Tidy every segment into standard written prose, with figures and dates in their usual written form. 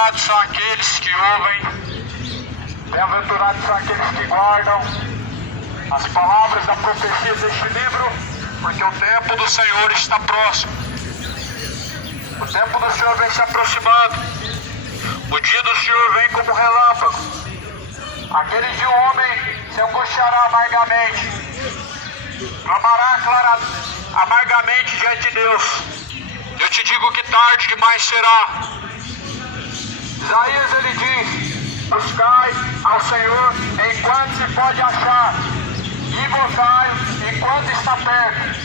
Bem-aventurados são aqueles que ouvem, bem-aventurados são aqueles que guardam as palavras da profecia deste livro, porque o tempo do Senhor está próximo. O tempo do Senhor vem se aproximando. O dia do Senhor vem como relâmpago. Aquele dia o homem se angustiará amargamente, clamará amargamente diante de Deus. Eu te digo que tarde demais será. Isaías ele diz: buscai ao Senhor enquanto se pode achar, invocai enquanto está perto.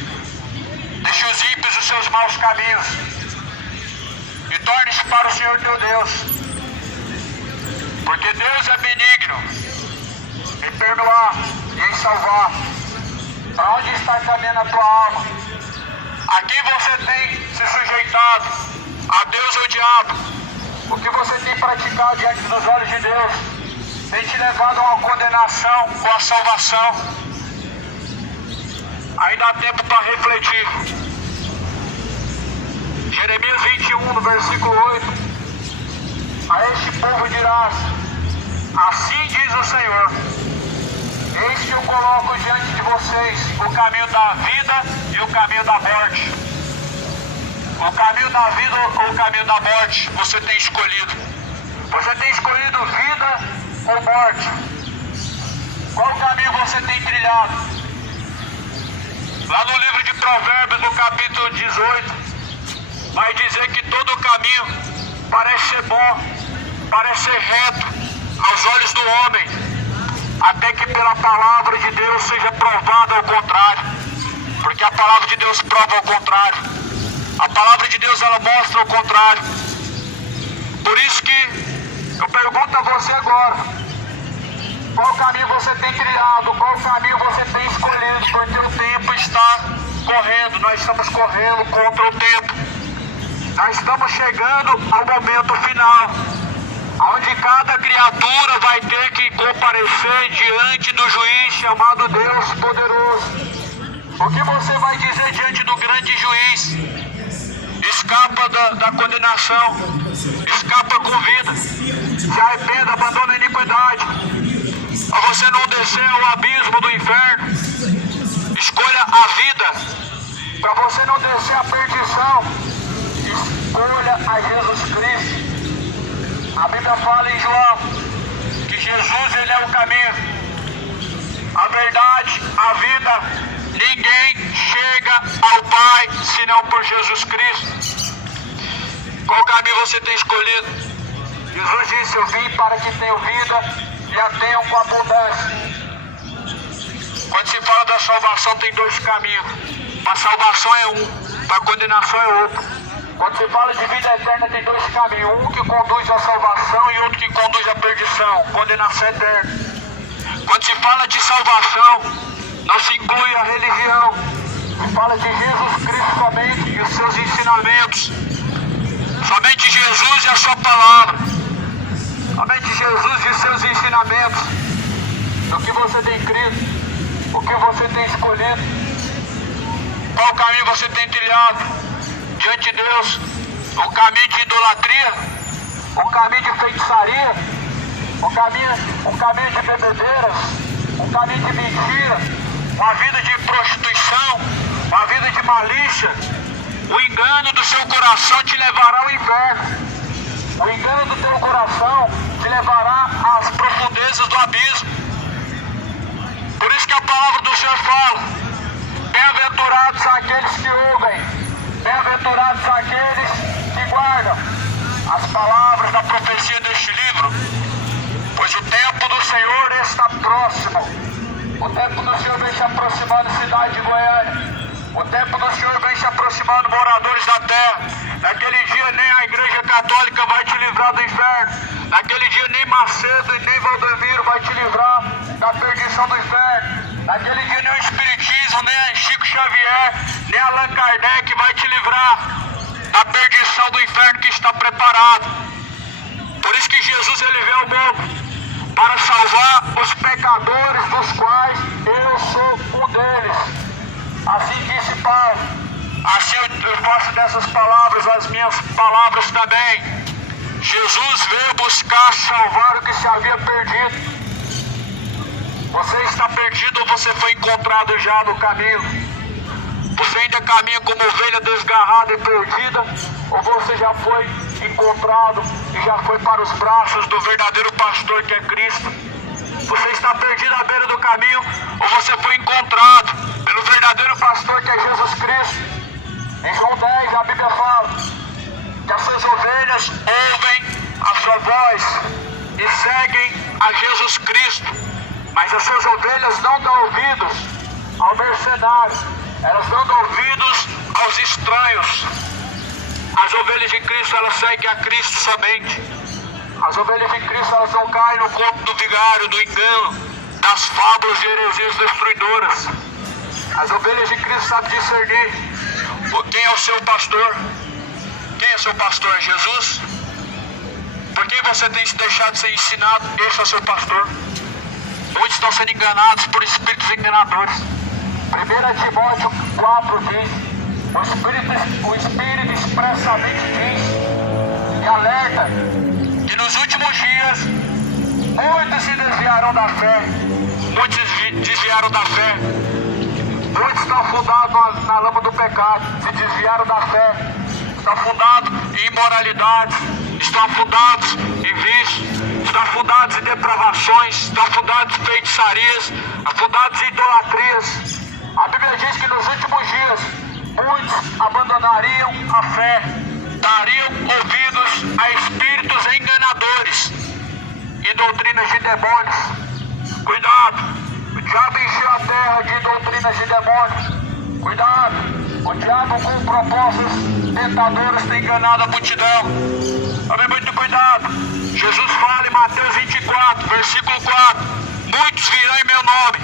Deixe os ímpios os seus maus caminhos e torne-se para o Senhor teu Deus, porque Deus é benigno em perdoar e em salvar. Para onde está caminhando a tua alma? Aqui você tem se sujeitado a Deus ou ao diabo. O que você tem praticado diante dos olhos de Deus tem te levado a uma condenação ou a salvação. Ainda há tempo para refletir. Jeremias 21, no versículo 8: a este povo dirás: assim diz o Senhor, eis que eu coloco diante de vocês o caminho da vida e o caminho da morte. O caminho da vida ou o caminho da morte você tem escolhido. Você tem escolhido vida ou morte? Qual caminho você tem trilhado? Lá no livro de Provérbios, no capítulo 18, vai dizer que todo caminho parece ser bom, parece ser reto aos olhos do homem, até que pela palavra de Deus seja provado ao contrário. Porque a palavra de Deus prova ao contrário. A palavra de Deus, ela mostra o contrário. Por isso que eu pergunto a você agora: qual caminho você tem trilhado? Qual caminho você tem escolhido? Porque o tempo está correndo. Nós estamos correndo contra o tempo. Nós estamos chegando ao momento final, onde cada criatura vai ter que comparecer diante do juiz chamado Deus Poderoso. O que você vai dizer diante do grande juiz? Escapa da condenação, escapa com vida, se arrependa, abandona a iniquidade, para você não descer ao abismo do inferno. Escolha a vida, para você não descer a perdição. Escolha a Jesus Cristo. A Bíblia fala em João que Jesus, ele é o caminho, a verdade, a vida. Ninguém chega ao Pai senão por Jesus Cristo. Qual caminho você tem escolhido? Jesus disse: eu vim para que tenham vida e a tenham com abundância. Quando se fala da salvação, tem dois caminhos. A salvação é um, a condenação é outro. Quando se fala de vida eterna, tem dois caminhos. Um que conduz à salvação e outro que conduz à perdição, condenação eterna. Quando se fala de salvação, não se inclui a religião. Se fala de Jesus Cristo somente e os seus ensinamentos. Somente Jesus e a sua palavra. Somente Jesus e seus ensinamentos. O que você tem crido? O que você tem escolhido? Qual caminho você tem trilhado diante de Deus? O caminho de idolatria? O caminho de feitiçaria? O caminho de bebedeiras? O caminho de mentira? Uma vida de prostituição? Uma vida de malícia? O engano do seu coração te levará ao inferno. O engano do teu coração te levará às profundezas do abismo. Por isso que a palavra do Senhor fala: bem-aventurados são aqueles que ouvem, bem-aventurados são aqueles que guardam as palavras da profecia deste livro, pois o tempo do Senhor está próximo. O tempo do Senhor vem se aproximando, cidade de Goiânia. O tempo do Senhor vem se aproximando, moradores da terra. Naquele dia nem a Igreja Católica vai te livrar do inferno. Naquele dia nem Macedo e nem Valdemiro vai te livrar da perdição do inferno. Naquele dia nem o Espiritismo, nem Chico Xavier, nem Allan Kardec vai te livrar da perdição do inferno que está preparado. Por isso que Jesus, ele veio ao mundo para salvar os pecadores, dos quais eu sou um deles. Assim disse Paulo. Assim eu faço dessas palavras as minhas palavras também. Jesus veio buscar salvar o que se havia perdido. Você está perdido ou você foi encontrado já no caminho? Você ainda caminha como ovelha desgarrada e perdida? Ou você já foi encontrado e já foi para os braços do verdadeiro pastor que é Cristo? Você está perdido à beira do caminho ou você foi encontrado pelo verdadeiro pastor que é Jesus Cristo? Em João 10 a Bíblia fala que as suas ovelhas ouvem a sua voz e seguem a Jesus Cristo. Mas as suas ovelhas não dão ouvidos ao mercenário, elas não dão ouvidos aos estranhos. As ovelhas de Cristo, elas seguem a Cristo somente. As ovelhas de Cristo, elas não caem no conto do vigário, do engano, das fábulas de heresias destruidoras. As ovelhas de Cristo sabem discernir quem é o seu pastor. Quem é seu pastor? É Jesus? Por que você tem se deixado de ser ensinado? Esse é o seu pastor. Muitos estão sendo enganados por espíritos enganadores. 1 Timóteo 4 diz, o Espírito expressamente diz e alerta que nos últimos dias muitos se desviarão da fé. Muitos desviaram da fé. Muitos estão afundados na lama do pecado, se desviaram da fé. Estão afundados em imoralidades, estão afundados em vícios, estão afundados em depravações, estão afundados em feitiçarias, afundados em idolatrias. A Bíblia diz que nos últimos dias muitos abandonariam a fé, dariam ouvidos a espíritos enganadores e doutrinas de demônios. Cuidado, o diabo encheu a terra de doutrinas de demônios. Cuidado, o diabo com propostas tentadoras tem enganado a multidão. Tome muito cuidado. Jesus fala em Mateus 24, versículo 4: muitos virão em meu nome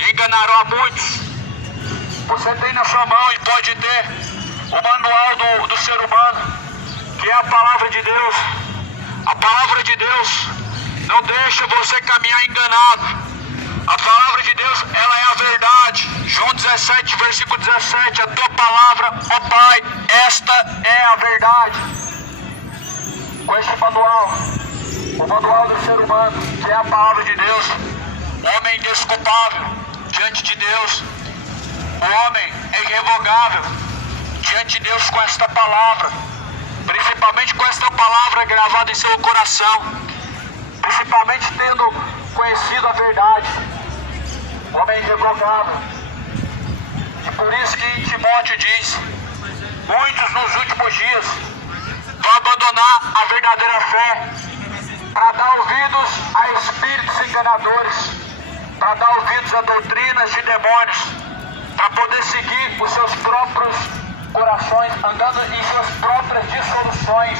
e enganarão a muitos. Você tem na sua mão e pode ter o manual do ser humano, que é a palavra de Deus. A palavra de Deus não deixa você caminhar enganado. A palavra de Deus, ela é a verdade. João 17, versículo 17: a tua palavra, ó Pai, esta é a verdade. Com este manual, o manual do ser humano, que é a palavra de Deus, o homem indesculpável diante de Deus, o homem é irrevogável diante de Deus com esta palavra, principalmente com esta palavra gravada em seu coração, principalmente tendo conhecido a verdade. O homem é irrevogável. E por isso que Timóteo diz: muitos nos últimos dias vão abandonar a verdadeira fé para dar ouvidos a espíritos enganadores, para dar ouvidos a doutrinas de demônios, para poder seguir os seus próprios corações, andando em suas próprias dissoluções.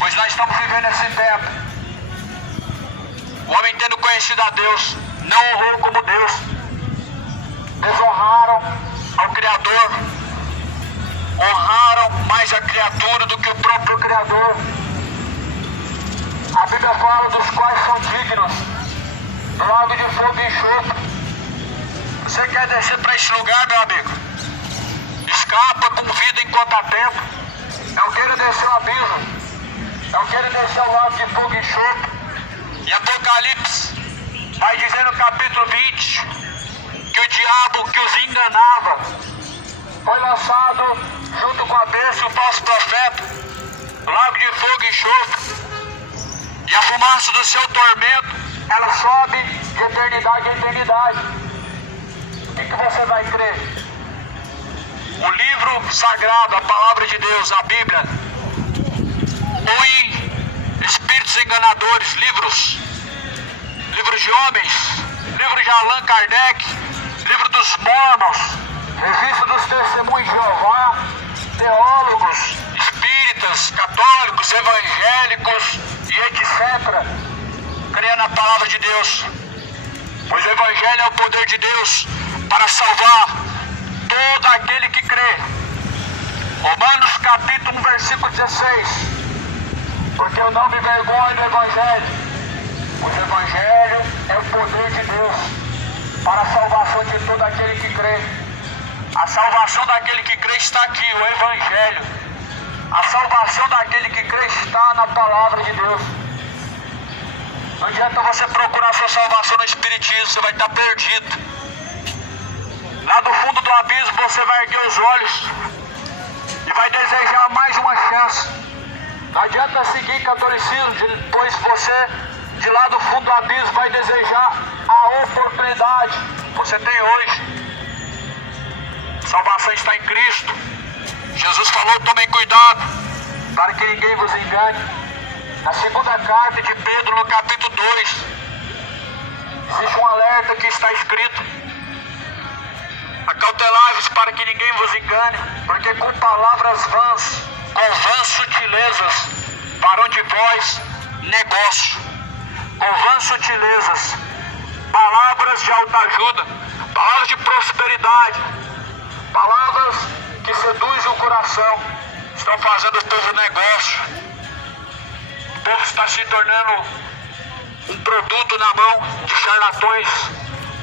Pois nós estamos vivendo esse tempo. O homem, tendo conhecido a Deus, não honrou como Deus. Desonraram ao Criador. Honraram mais a criatura do que o próprio Criador. A Bíblia fala dos quais são dignos do lago de fogo e enxofre. Você quer descer para esse lugar, meu amigo? Escapa com vida enquanto há tempo. Não queira descer o abismo. Não queira descer o lago de fogo e enxofre. E Apocalipse vai dizer no capítulo 20 que o diabo que os enganava foi lançado junto com a besta, o falso profeta, no lago de fogo e enxofre. E a fumaça do seu tormento, ela sobe de eternidade em eternidade. O que você vai crer? O livro sagrado, a palavra de Deus, a Bíblia, ou em espíritos enganadores, livros de homens, livro de Allan Kardec, livro dos Mormons, revista dos Testemunhos de Jeová, teólogos, espíritas, católicos, evangélicos e etc. Creia na palavra de Deus, pois o Evangelho é o poder de Deus para salvar todo aquele que crê. Romanos capítulo 1, versículo 16: porque eu não me vergonho do Evangelho. O Evangelho é o poder de Deus para a salvação de todo aquele que crê. A salvação daquele que crê está aqui, o Evangelho. A salvação daquele que crê está na palavra de Deus. Não adianta você procurar sua salvação no Espiritismo, você vai estar perdido. Lá do fundo do abismo você vai erguer os olhos e vai desejar mais uma chance. Não adianta seguir catolicismo, pois você, de lá do fundo do abismo, vai desejar a oportunidade que você tem hoje. Salvação está em Cristo. Jesus falou: tomem cuidado para que ninguém vos engane. Na segunda carta de Pedro, no capítulo 2, existe um alerta que está escrito: acautelai-vos para que ninguém vos engane, porque com palavras vãs, com vãs sutilezas, farão de vós negócio. Com vãs sutilezas, palavras de autoajuda, palavras de prosperidade, palavras que seduzem o coração, estão fazendo o povo negócio. O povo está se tornando um produto na mão de charlatões,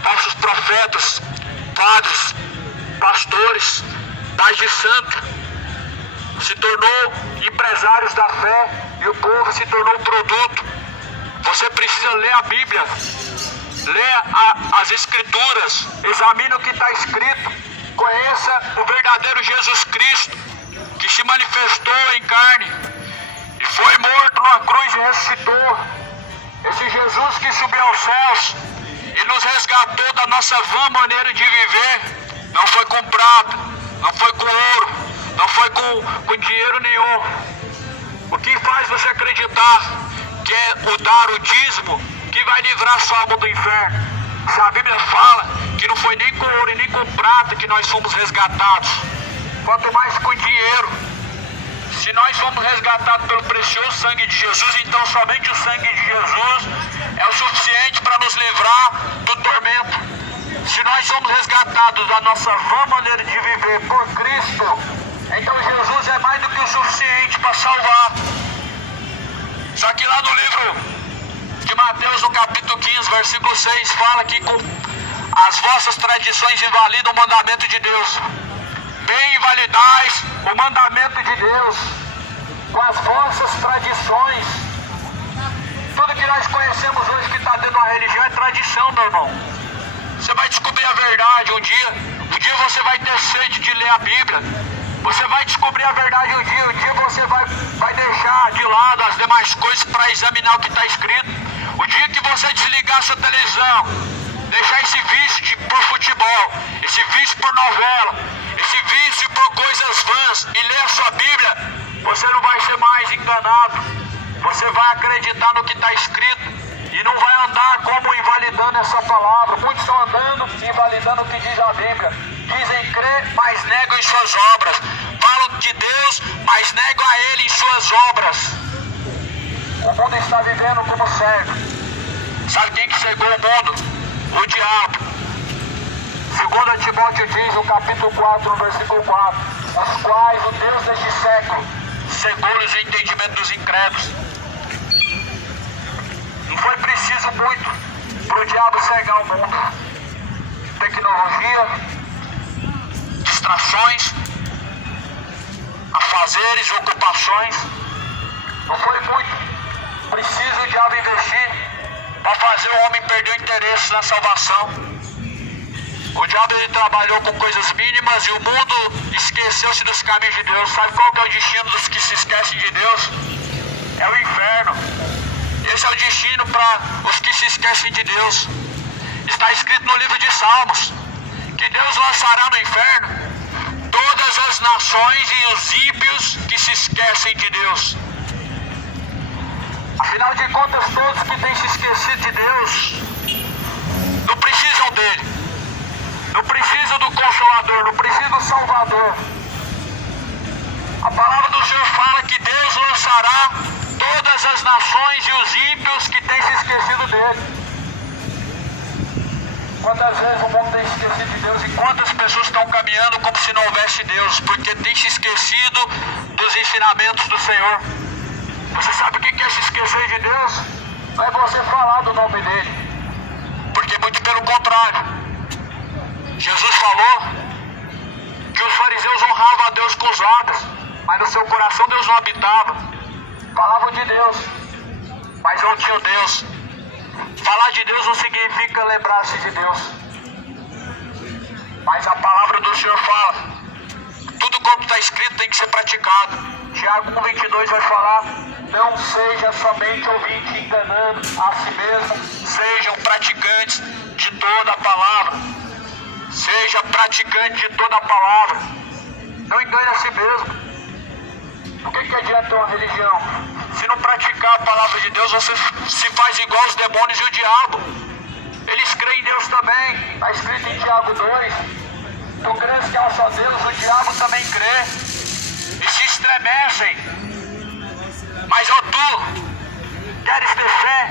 falsos profetas, padres, pastores, pais de santo. Se tornou empresários da fé e o povo se tornou um produto. Você precisa ler a Bíblia, ler as Escrituras, examine o que está escrito, conheça o verdadeiro Jesus Cristo, que se manifestou em carne e foi morto numa cruz e ressuscitou. Esse Jesus que subiu aos céus e nos resgatou da nossa vã maneira de viver, não foi com prata, não foi com ouro, não foi com dinheiro nenhum. O que faz você acreditar que é o dar o dízimo que vai livrar sua alma do inferno? Se a Bíblia fala que não foi nem com ouro e nem com prata que nós fomos resgatados, quanto mais com dinheiro. Se nós fomos resgatados pelo precioso sangue de Jesus, então somente o sangue de Jesus é o suficiente para nos livrar do tormento. Se nós somos resgatados da nossa vã maneira de viver por Cristo, então Jesus é mais do que o suficiente para salvar. Só que lá no livro de Mateus, no capítulo 15, versículo 6, fala que com as vossas tradições invalidam o mandamento de Deus. Bem invalidais o mandamento de Deus com as vossas tradições. Tudo que nós conhecemos hoje que está dentro da religião é tradição, meu irmão. Você vai descobrir a verdade um dia você vai ter sede de ler a Bíblia. Você vai descobrir a verdade um dia você vai deixar de lado as demais coisas para examinar o que está escrito. O dia que você desligar sua televisão, deixar esse vício por futebol, esse vício por novela, esse vício por coisas vãs e ler a sua Bíblia, você não vai ser mais enganado. Você vai acreditar no que está escrito e não vai andar como invalidando essa palavra. Muitos estão andando invalidando o que diz a Bíblia. Dizem crer, mas negam em suas obras. Falam de Deus, mas negam a Ele em suas obras. O mundo está vivendo como cego. Sabe quem que cegou o mundo? O diabo. 2 Timóteo diz, no capítulo 4, no versículo 4, os quais o Deus deste século cegou-lhes o entendimento dos incrédulos. Não foi preciso muito para o diabo cegar o mundo. Tecnologia, distrações, afazeres, ocupações. Não foi muito preciso o diabo investir para fazer o homem perder o interesse na salvação. O diabo ele trabalhou com coisas mínimas e o mundo esqueceu-se dos caminhos de Deus. Sabe qual que é o destino dos que se esquecem de Deus? É o inferno. Esse é o destino para os que se esquecem de Deus. Está escrito no livro de Salmos que Deus lançará no inferno todas as nações e os ímpios que se esquecem de Deus. Afinal de contas, todos que têm se esquecido de Deus não precisam dele. Não precisa do Consolador, não precisa do Salvador. A palavra do Senhor fala que Deus lançará todas as nações e os ímpios que têm se esquecido dele. Quantas vezes o mundo tem se esquecido de Deus e quantas pessoas estão caminhando como se não houvesse Deus, porque tem se esquecido dos ensinamentos do Senhor. Você sabe o que é se esquecer de Deus? Não é você falar do nome dele, porque muito pelo contrário. Jesus falou que os fariseus honravam a Deus com os lábios, mas mas no seu coração Deus não habitava. Falavam de Deus, mas não tinham Deus. Falar de Deus não significa lembrar-se de Deus. Mas a palavra do Senhor fala, tudo quanto está escrito tem que ser praticado. Tiago 1:22 vai falar, não seja somente ouvinte enganando a si mesmo, sejam praticantes de toda a palavra. Seja praticante de toda a palavra. Não engane a si mesmo. O que adianta uma religião? Se não praticar a palavra de Deus, você se faz igual os demônios e o diabo. Eles creem em Deus também. Está escrito em Tiago 2. Tu crês que há só Deus, o diabo também crê. E se estremecem. Mas ó, tu queres ter fé,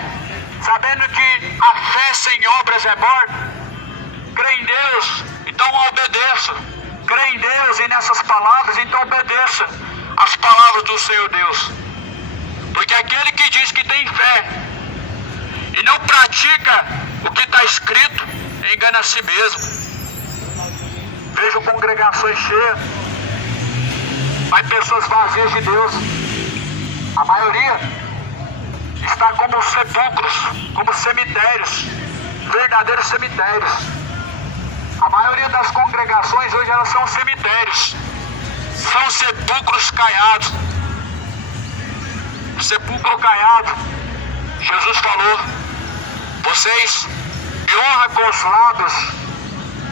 sabendo que a fé sem obras é morta? Crê em Deus, então obedeça. Crê em Deus e nessas palavras, então obedeça as palavras do Senhor Deus. Porque aquele que diz que tem fé e não pratica o que está escrito, engana a si mesmo. Vejo congregações cheias, mas pessoas vazias de Deus. A maioria está como sepulcros, como cemitérios, verdadeiros cemitérios. A maioria das congregações hoje elas são cemitérios, são sepulcros caiados. Sepulcro caiado. Jesus falou, vocês me honram com os lábios,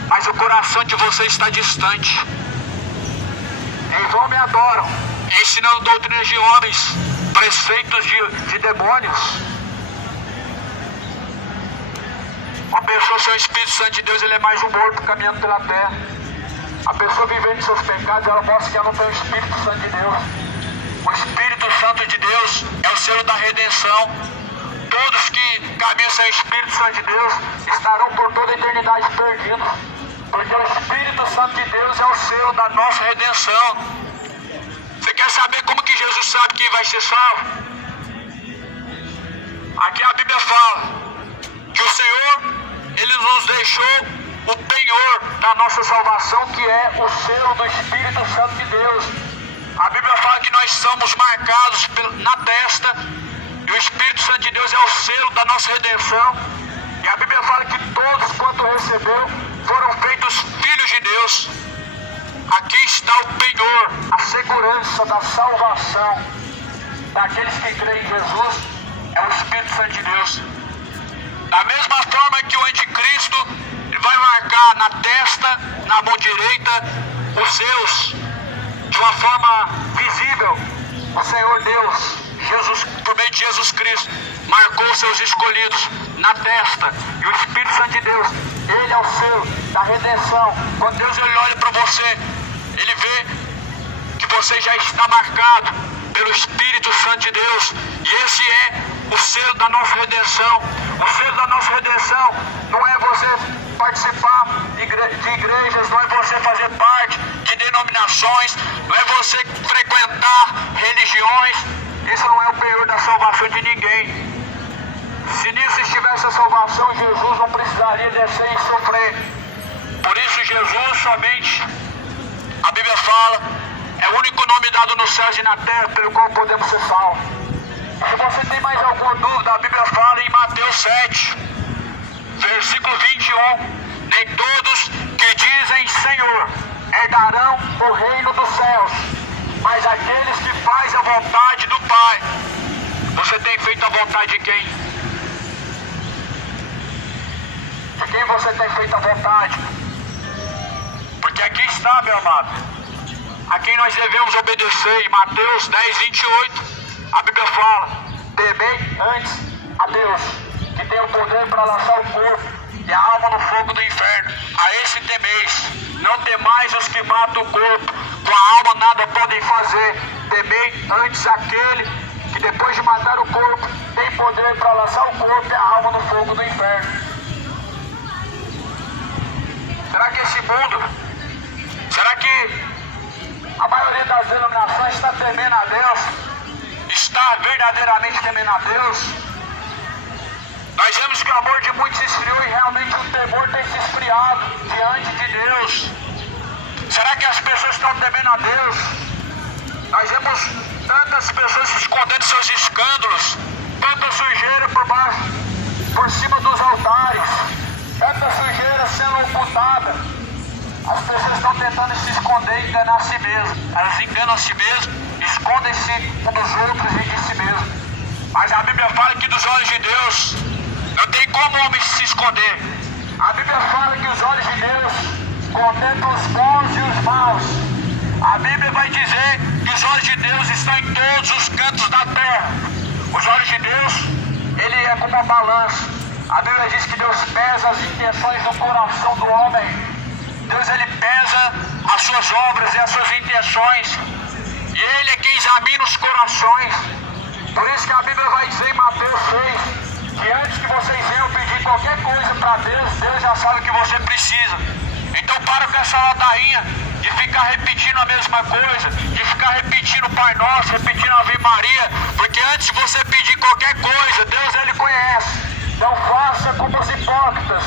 mas o coração de vocês está distante. Em vão me adoram, ensinando doutrinas de homens, preceitos de demônios. Uma pessoa sem o Espírito Santo de Deus, ele é mais um morto caminhando pela terra. A pessoa vivendo seus pecados, ela mostra que ela não tem o Espírito Santo de Deus. O Espírito Santo de Deus é o selo da redenção. Todos que caminham sem o Espírito Santo de Deus estarão por toda a eternidade perdidos. Porque o Espírito Santo de Deus é o selo da nossa redenção. Você quer saber como que Jesus sabe quem vai ser salvo? Aqui a Bíblia fala que o Senhor, Ele nos deixou o penhor da nossa salvação, que é o selo do Espírito Santo de Deus. A Bíblia fala que nós somos marcados na testa, e o Espírito Santo de Deus é o selo da nossa redenção. E a Bíblia fala que todos quanto recebeu foram feitos filhos de Deus. Aqui está o penhor, a segurança da salvação daqueles que creem em Jesus, é o Espírito Santo de Deus. Da mesma forma que o anticristo vai marcar na testa, na mão direita, os seus, de uma forma visível, o Senhor Deus, Jesus, por meio de Jesus Cristo, marcou seus escolhidos na testa. E o Espírito Santo de Deus, Ele é o selo da redenção. Quando Deus ele olha para você, Ele vê que você já está marcado pelo Espírito Santo de Deus. E esse é o selo da nossa redenção. O selo da nossa redenção não é você participar de igrejas, não é você fazer parte de denominações, não é você frequentar religiões. Isso não é o penhor da salvação de ninguém. Se nisso estivesse a salvação, Jesus não precisaria descer e sofrer. Por isso Jesus somente, a Bíblia fala, é o único nome dado nos céus e na terra pelo qual podemos ser salvos. Se você tem mais alguma dúvida, a Bíblia fala em Mateus 7, versículo 21, nem todos que dizem Senhor herdarão o reino dos céus, mas aqueles que fazem a vontade do Pai. Você tem feito a vontade de quem? De quem você tem feito a vontade? Porque aqui está, meu amado, a quem nós devemos obedecer. Em Mateus 10, 28, a Bíblia fala, temei antes a Deus, que tem o poder para lançar o corpo e a alma no fogo do inferno. A esse temeis, não temais os que matam o corpo, com a alma nada podem fazer. Temei antes aquele que depois de matar o corpo, tem poder para lançar o corpo e a alma no fogo do inferno. Será que esse mundo, será que a maioria das denominações está temendo a Deus? Está verdadeiramente temendo a Deus? Nós vemos que o amor de muitos se esfriou e realmente o temor tem se esfriado diante de Deus. Será que as pessoas estão temendo a Deus? Nós vemos tantas pessoas escondendo seus escândalos, tanta sujeira por cima dos altares, tanta sujeira sendo ocultada. As pessoas estão tentando se esconder e enganar a si mesmas. Elas enganam a si mesmas, escondem-se um dos outros e de si mesmos. Mas a Bíblia fala que dos olhos de Deus não tem como o homem se esconder. A Bíblia fala que os olhos de Deus contemplam os bons e os maus. A Bíblia vai dizer que os olhos de Deus estão em todos os cantos da terra. Os olhos de Deus, ele é como uma balança. A Bíblia diz que Deus pesa as intenções do coração do homem. Deus, ele pesa as suas obras e as suas intenções. E ele é quem examina os corações. Por isso que a Bíblia vai dizer em Mateus 6, que antes que vocês venham pedir qualquer coisa para Deus, Deus já sabe o que você precisa. Então para com essa ladainha de ficar repetindo a mesma coisa, de ficar repetindo o Pai Nosso, repetindo a Ave Maria, porque antes de você pedir qualquer coisa, Deus, ele conhece. Não faça como os hipócritas,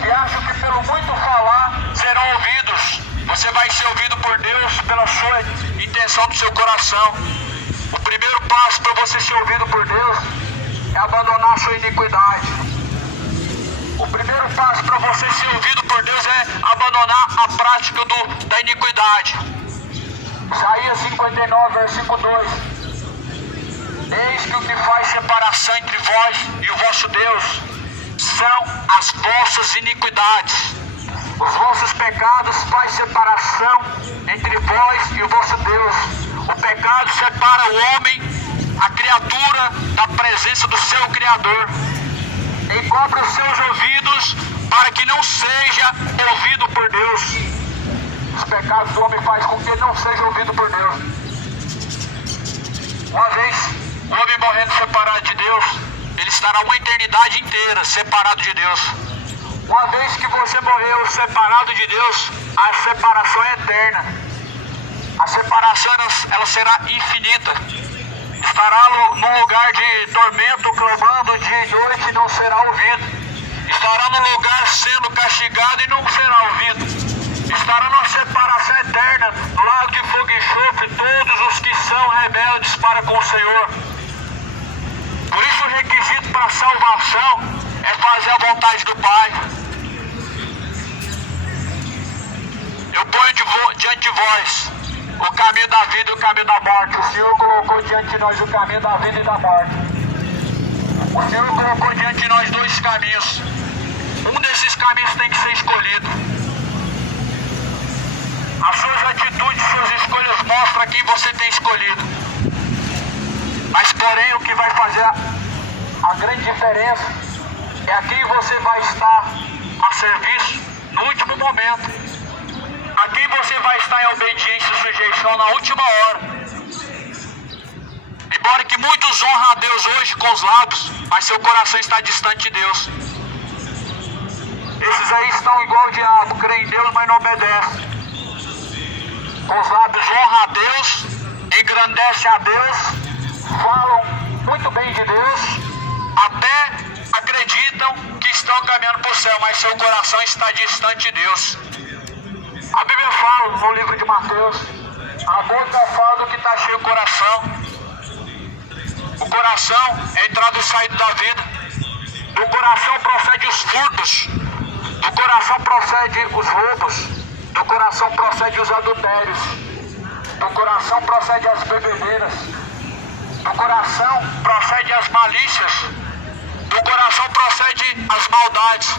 que acham que pelo muito falar serão ouvidos. Você vai ser ouvido por Deus pela sua intenção do seu coração. O primeiro passo para você ser ouvido por Deus é abandonar a sua iniquidade. O primeiro passo para você ser ouvido por Deus é abandonar a prática da iniquidade. Isaías 59, versículo 2. Eis que o que faz separação entre vós e o vosso Deus são as vossas iniquidades. Os vossos pecados fazem separação entre vós e o vosso Deus. O pecado separa o homem, a criatura, da presença do seu Criador. Encobre os seus ouvidos para que não seja ouvido por Deus. Os pecados do homem fazem com que ele não seja ouvido por Deus. Uma vez o homem morrendo separado de Deus, ele estará uma eternidade inteira separado de Deus. Uma vez que você morreu separado de Deus, a separação é eterna. A separação ela será infinita. Estará num lugar de tormento, clamando dia e noite e não será ouvido. Estará num lugar sendo castigado e não será ouvido. Estará numa separação eterna, no lago de fogo e enxofre, todos os que são rebeldes para com o Senhor. Por isso o requisito para a salvação é fazer a vontade do Pai. Eu ponho diante de vós o caminho da vida e o caminho da morte. O Senhor colocou diante de nós o caminho da vida e da morte. O Senhor colocou diante de nós dois caminhos. Um desses caminhos tem que ser escolhido. As suas atitudes, suas escolhas mostram quem você tem escolhido. Mas porém o que vai fazer a grande diferença é a quem você vai estar a serviço no último momento. A quem você vai estar em obediência e sujeição na última hora. Embora que muitos honram a Deus hoje com os lábios, mas seu coração está distante de Deus. Esses aí estão igual o diabo, creem em Deus, mas não obedecem. Com os lábios honram a Deus, engrandecem a Deus, falam muito bem de Deus, até acreditam que estão caminhando para o céu, mas seu coração está distante de Deus. A Bíblia fala no livro de Mateus, a boca fala do que está cheio o coração. O coração é a entrada e saída da vida. Do coração procede os furtos. Do coração procede os roubos. Do coração procede os adultérios. Do coração procede as bebedeiras. Do coração procede as malícias. Do coração procede as maldades.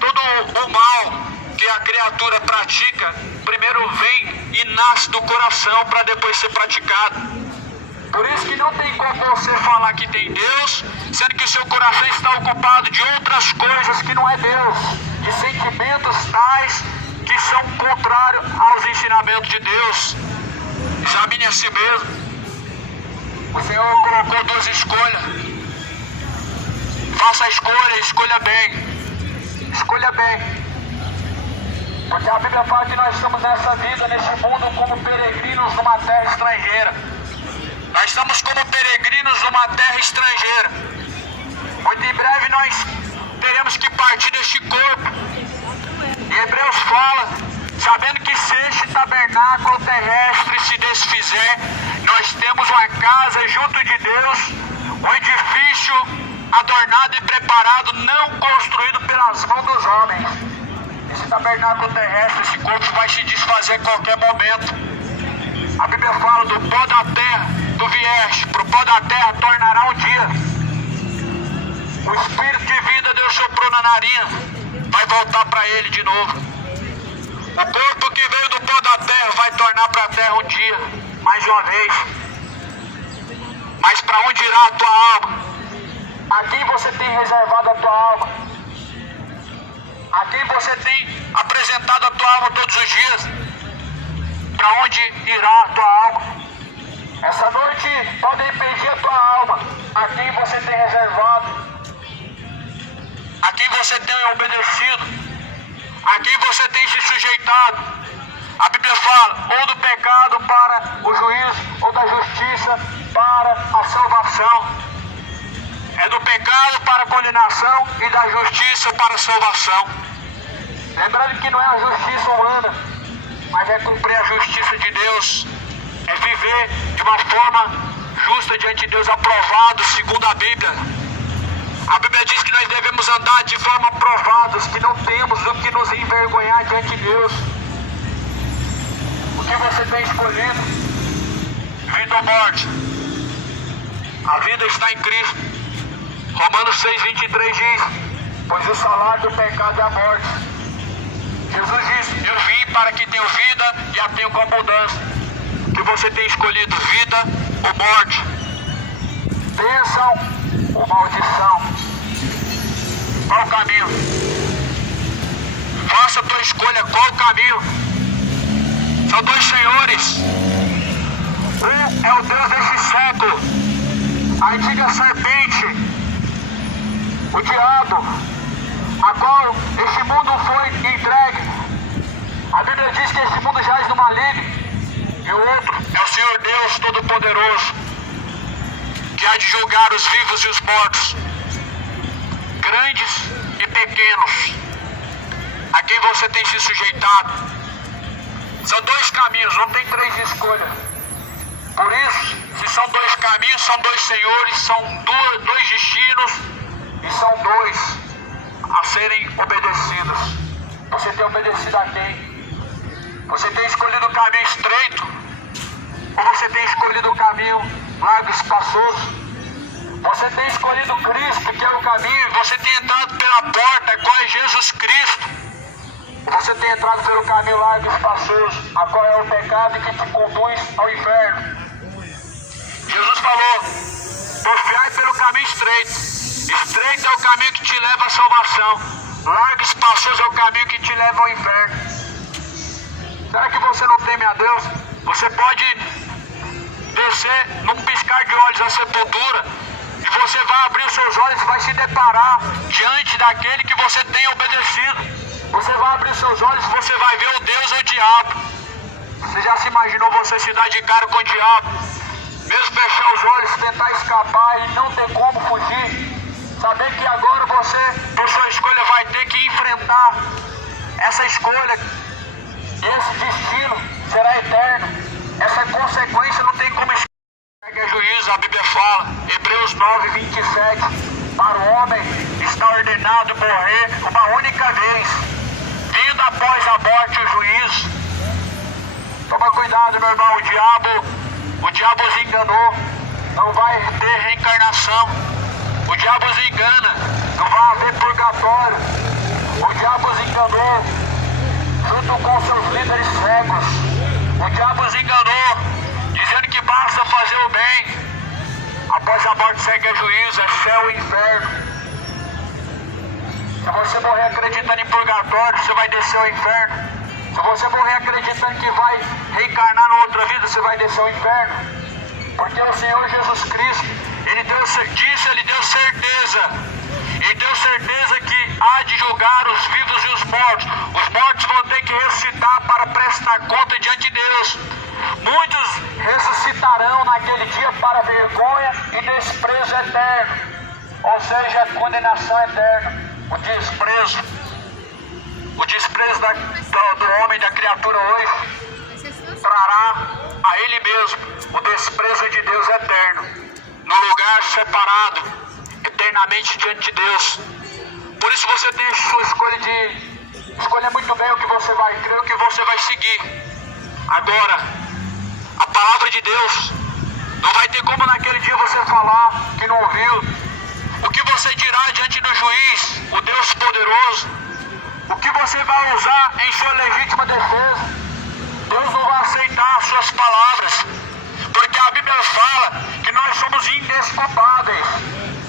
Todo o mal que a criatura pratica, primeiro vem e nasce do coração para depois ser praticado. Por isso que não tem como você falar que tem Deus, sendo que o seu coração está ocupado de outras coisas que não é Deus, de sentimentos tais que são contrários aos ensinamentos de Deus. Examine a si mesmo. O Senhor colocou duas escolhas. Faça a escolha, escolha bem. Escolha bem. Porque a Bíblia fala que nós estamos nessa vida, nesse mundo, como peregrinos numa terra estrangeira. Nós estamos como peregrinos numa terra estrangeira. Muito em breve nós teremos que partir deste corpo. E Hebreus fala, sabendo que se este tabernáculo terrestre se desfizer, nós temos uma casa junto de Deus, um edifício adornado e preparado, não construído pelas mãos dos homens. Esse tabernáculo terrestre, esse corpo vai se desfazer a qualquer momento. A Bíblia fala do pó da terra, tu vieste, pro pó da terra tornará um dia. O espírito de vida Deus soprou na narina, vai voltar para ele de novo. O corpo que veio do pó da terra vai tornar para a terra um dia, mais uma vez. Mas para onde irá a tua alma? A quem você tem reservado a tua alma? A quem você tem apresentado a tua alma todos os dias? Para onde irá a tua alma? Essa noite podem pedir a tua alma. A quem você tem reservado? A quem você tem obedecido? A quem você tem se sujeitado? A Bíblia fala, ou do pecado para o juízo, ou da justiça para a salvação. É do pecado para a condenação e da justiça para a salvação. Lembrando que não é a justiça humana, mas é cumprir a justiça de Deus. É viver de uma forma justa diante de Deus, aprovado segundo a Bíblia. A Bíblia diz que nós devemos andar de forma aprovados, que não temos o que nos envergonhar diante de Deus. O que você tem escolhido? Vida ou morte? A vida está em Cristo. Romanos 6:23 diz, pois o salário do pecado é a morte. Jesus disse, eu vim para que tenham vida e a tenham com abundância. O que você tem escolhido? Vida ou morte? Bênção ou maldição? Qual o caminho? Faça a tua escolha, qual o caminho? São dois senhores. Um é o Deus deste século, a antiga serpente, o diabo, a qual este mundo foi entregue. A Bíblia diz que este mundo jaz no maligno. E o outro é o Senhor Deus Todo-Poderoso, que há de julgar os vivos e os mortos, grandes e pequenos. A quem você tem se sujeitado? São dois caminhos, não tem três escolhas. Por isso, se são dois caminhos, são dois senhores, são dois destinos e são dois a serem obedecidos. Você tem obedecido a quem? Você tem escolhido o caminho estreito? Ou você tem escolhido o caminho largo e espaçoso? Você tem escolhido Cristo, que é o caminho, você tem entrado pela porta, qual é Jesus Cristo. Você tem entrado pelo caminho largo e espaçoso, a qual é o pecado que te conduz ao inferno. Jesus falou, porfiai pelo caminho estreito. Estreito é o caminho que te leva à salvação. Largo e espaçoso é o caminho que te leva ao inferno. Será que você não teme a Deus? Você pode descer num piscar de olhos à sepultura e você vai abrir os seus olhos e vai se deparar diante daquele que você tem obedecido. Você vai abrir os seus olhos e você vai ver o Deus ou o diabo. Você já se imaginou você se dar de cara com o diabo? Mesmo fechar os olhos, tentar escapar e não ter como fugir. Saber que agora você, por sua escolha, vai ter que enfrentar essa escolha. Esse destino será eterno. Essa consequência não tem como escapar. É juízo, a Bíblia fala, Hebreus 9:27. Para o homem está ordenado morrer uma única vez, vindo após a morte o juízo. Toma cuidado, meu irmão, o diabo os enganou. Não vai ter reencarnação. O diabo os engana. Não vai haver purgatório. O diabo os enganou junto com seus líderes cegos. O diabo os enganou, dizendo que basta fazer o bem. Após a morte segue juízo, é céu e inferno. Se você morrer acreditando em purgatório, você vai descer ao inferno. Se você morrer acreditando que vai reencarnar na outra vida, você vai descer ao inferno. Porque o Senhor Jesus Cristo, Ele deu certeza. Ele deu certeza que há de julgar os vivos e os mortos. Os mortos vão ter que ressuscitar para prestar conta diante de Deus. Muitos ressuscitarão naquele dia para vergonha e desprezo eterno. Ou seja, a condenação eterna. O desprezo do homem, da criatura hoje, trará a ele mesmo o desprezo de Deus eterno. eternamente diante de Deus. Por isso você tem a sua escolha de escolher muito bem o que você vai crer, o que você vai seguir. Agora, a palavra de Deus, não vai ter como naquele dia você falar que não ouviu. O que você dirá diante do juiz, o Deus poderoso? O que você vai usar em sua legítima defesa? Deus não vai aceitar as suas palavras, porque a Bíblia fala que nós somos indesculpáveis.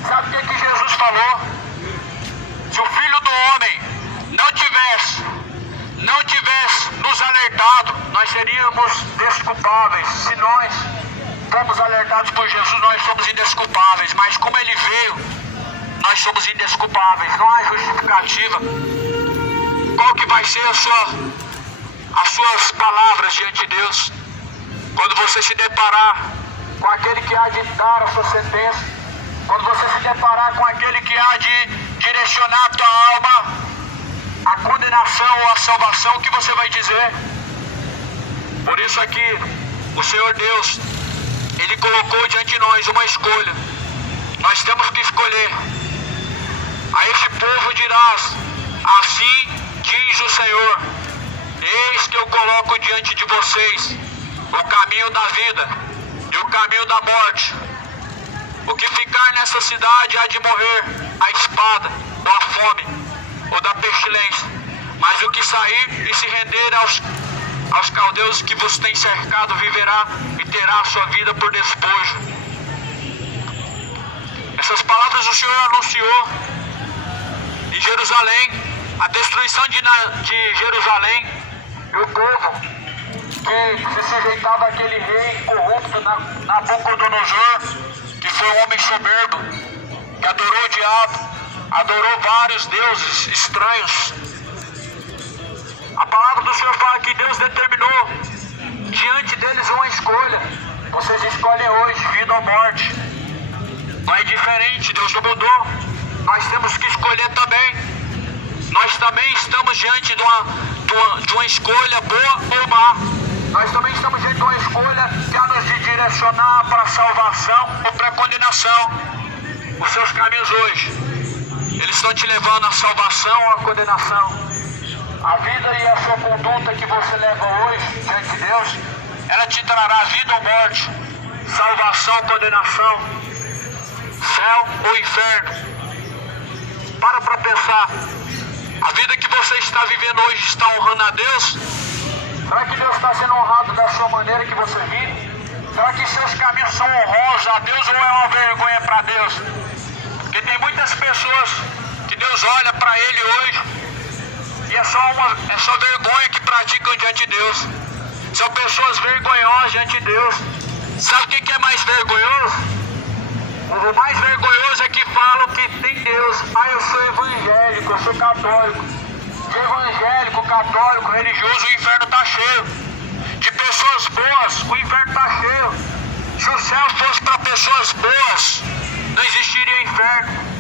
Sabe o que Jesus falou? Se o Filho do Homem não tivesse nos alertado, nós seríamos desculpáveis. Se nós fomos alertados por Jesus, nós somos indesculpáveis. Mas como Ele veio, nós somos indesculpáveis. Não há justificativa. Qual que vai ser as suas palavras diante de Deus? Quando você se deparar com aquele que há de dar a sua sentença, quando você se deparar com aquele que há de direcionar a tua alma, a condenação ou a salvação, o que você vai dizer? Por isso aqui, o Senhor Deus, Ele colocou diante de nós uma escolha. Nós temos que escolher. A este povo dirás, assim diz o Senhor, eis que eu coloco diante de vocês o caminho da vida e o caminho da morte. O que ficar nessa cidade há de morrer a espada, ou a fome, ou da pestilência. Mas o que sair e se render aos caldeus que vos têm cercado viverá e terá a sua vida por despojo. Essas palavras o Senhor anunciou em Jerusalém, a destruição de Jerusalém, e o povo que se sujeitava àquele rei corrupto, Nabucodonosor, que foi um homem soberbo, que adorou o diabo, adorou vários deuses estranhos. A palavra do Senhor fala que Deus determinou diante deles uma escolha. Vocês escolhem hoje vida ou morte. Não é diferente, Deus não mudou. Nós temos que escolher também. Nós também estamos diante de uma escolha boa ou má. Nós também estamos diante de uma escolha que há nos de direcionar para a salvação ou para a condenação. Os seus caminhos hoje, eles estão te levando à salvação ou à condenação. A vida e a sua conduta que você leva hoje diante de Deus, ela te trará vida ou morte, salvação ou condenação, céu ou inferno. Para pensar, a vida que você está vivendo hoje está honrando a Deus? Será que Deus está sendo honrado da sua maneira que você vive? Será que seus caminhos são honrosos a Deus ou é uma vergonha para Deus? Porque tem muitas pessoas que Deus olha para Ele hoje e é só vergonha que praticam diante de Deus. São pessoas vergonhosas diante de Deus. Sabe o que é mais vergonhoso? O mais vergonhoso é que falam que tem Deus. Eu sou evangélico, eu sou católico. De evangélico, católico, religioso, o inferno está cheio. De pessoas boas, o inferno está cheio. Se o céu fosse para pessoas boas, não existiria inferno.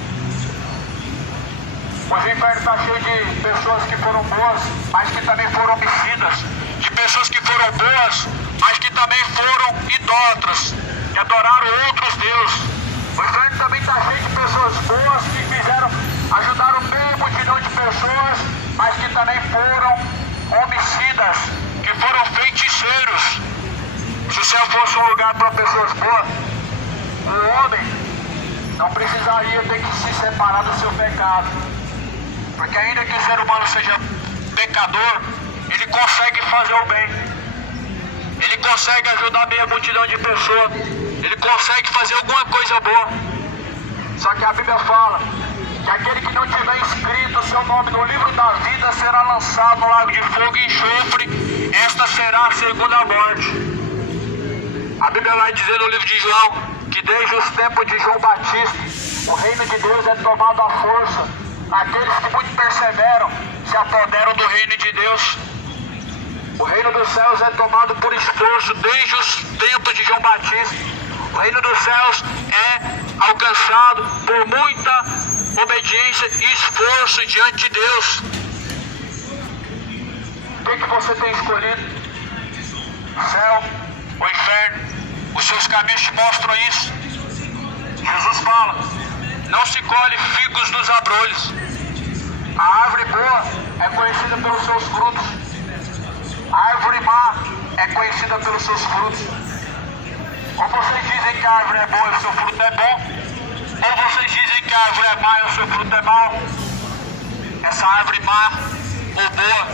Pois o inferno está cheio de pessoas que foram boas, mas que também foram homicidas. De pessoas que foram boas, mas que também foram idólatras, que adoraram outros deuses. O inferno também está cheio de pessoas boas que ajudaram meia multidão de pessoas, mas que também foram homicidas, que foram feiticeiros. Se o céu fosse um lugar para pessoas boas, o homem não precisaria ter que se separar do seu pecado. Porque ainda que o ser humano seja pecador, ele consegue fazer o bem. Ele consegue ajudar meia multidão de pessoas. Ele consegue fazer alguma coisa boa. Só que a Bíblia fala que aquele que não tiver inscrito o seu nome no livro da vida será lançado no lago de fogo e enxofre. Esta será a segunda morte. A Bíblia vai dizer no livro de João que desde os tempos de João Batista, o reino de Deus é tomado à força. Aqueles que muito perseveram se apoderam do reino de Deus. O reino dos céus é tomado por esforço desde os tempos de João Batista. O reino dos céus é alcançado por muita obediência e esforço diante de Deus. O que você tem escolhido? O céu, o inferno? Os seus caminhos te mostram isso. Jesus fala: não se colhe figos dos abrolhos. A árvore boa é conhecida pelos seus frutos. A árvore má é conhecida pelos seus frutos. Ou vocês dizem que a árvore é boa e o seu fruto é bom, ou vocês dizem que a árvore é má e o seu fruto é mau. Essa árvore má ou boa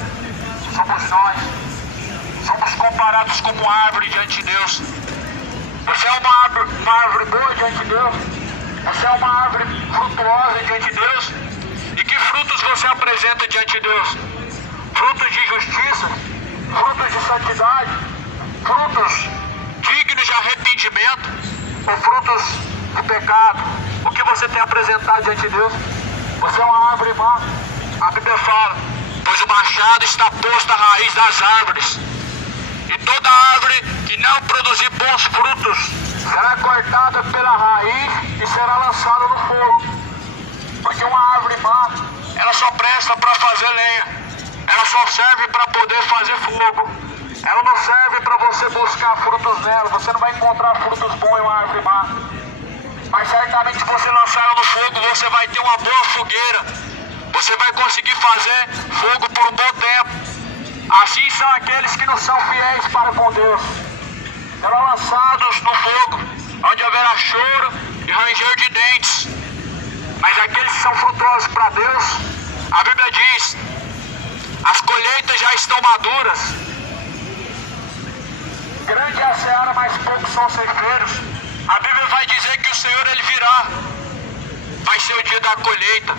somos nós. Somos comparados como árvore diante de Deus. Você é uma árvore boa diante de Deus. Você é uma árvore frutuosa diante de Deus. E que frutos você apresenta diante de Deus? Frutos de justiça, frutos de santidade, frutos dignos de arrependimento ou frutos de pecado? O que você tem apresentado diante de Deus? Você é uma árvore má. A Bíblia fala: pois o machado está posto à raiz das árvores, e toda árvore que não produzir bons frutos será cortada pela raiz e será lançada no fogo. Porque uma árvore má, ela só presta para fazer lenha, ela só serve para poder fazer fogo, ela não serve para você buscar frutos nela. Você não vai encontrar frutos bons em uma árvore má, mas certamente se você lançar ela no fogo, você vai ter uma boa fogueira, você vai conseguir fazer fogo por um bom tempo. Assim são aqueles que não são fiéis para com Deus, serão lançados no fogo, onde haverá choro e ranger de dentes. Mas aqueles que são frutuosos para Deus, a Bíblia diz: as colheitas já estão maduras. Grande é a seara, mas poucos são os ceifeiros. A Bíblia vai dizer que o Senhor, Ele virá. Vai ser o dia da colheita.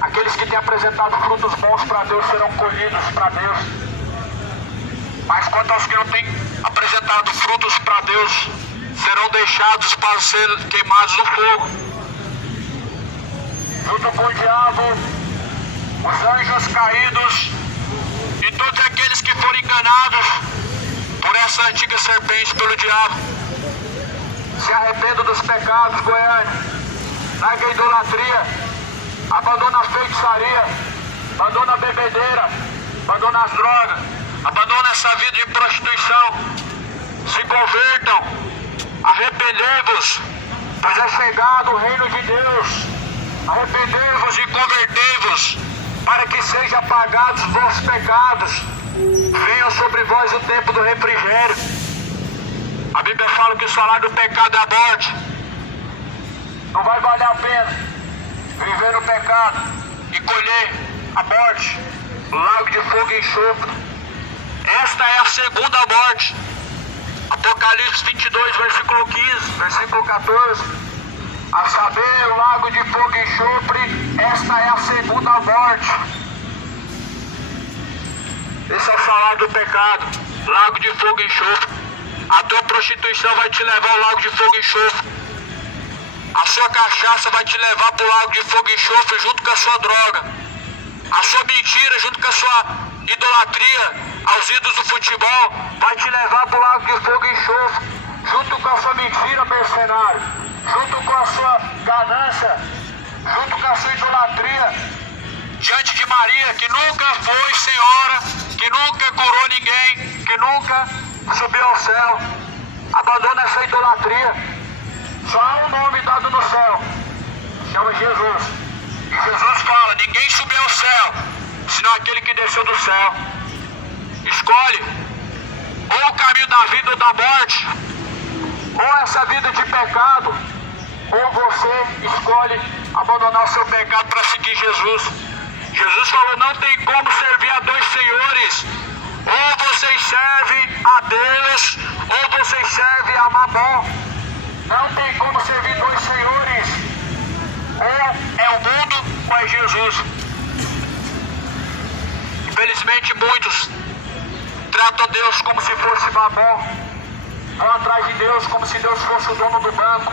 Aqueles que têm apresentado frutos bons para Deus serão colhidos para Deus. Mas quanto aos que não têm apresentado frutos para Deus, serão deixados para ser queimados no fogo. Junto com o diabo, os anjos caídos e todos aqueles que foram enganados por essa antiga serpente, pelo diabo. Se arrependa dos pecados, Goiânia. Larga a idolatria. Abandona a feitiçaria. Abandona a bebedeira. Abandona as drogas. Abandona essa vida de prostituição. Se convertam. Arrependei-vos, pois é chegado o reino de Deus. Arrependei-vos e convertei-vos, para que sejam apagados os vossos pecados. Venha sobre vós o tempo do refrigério. A Bíblia fala que o salário do pecado é a morte. Não vai valer a pena viver no pecado e colher a morte, o lago de fogo e enxofre. Esta é a segunda morte. Apocalipse 22, versículo 15, versículo 14. A saber, o lago de fogo e enxofre, esta é a segunda morte. Esse é o salário do pecado, lago de fogo e enxofre. A tua prostituição vai te levar ao lago de fogo e enxofre. A sua cachaça vai te levar para o lago de fogo e enxofre junto com a sua droga. A sua mentira junto com a sua idolatria aos ídolos do futebol vai te levar para o lago de fogo e enxofre, junto com a sua mentira, mercenário, junto com a sua ganância, junto com a sua idolatria, diante de Maria, que nunca foi senhora, que nunca curou ninguém, que nunca subiu ao céu. Abandona essa idolatria. Só há um nome dado no céu, chama Jesus. E Jesus fala: ninguém subiu ao céu, senão aquele que desceu do céu. Escolhe ou o caminho da vida ou da morte, ou essa vida de pecado, ou você escolhe abandonar o seu pecado para seguir Jesus. Jesus falou: não tem como servir a dois senhores. Ou vocês servem a Deus, ou vocês servem a Mamon. Não tem como servir dois senhores. Ou é o mundo ou é Jesus. Infelizmente muitos tratam Deus como se fosse Mamon. Vão atrás de Deus como se Deus fosse o dono do banco,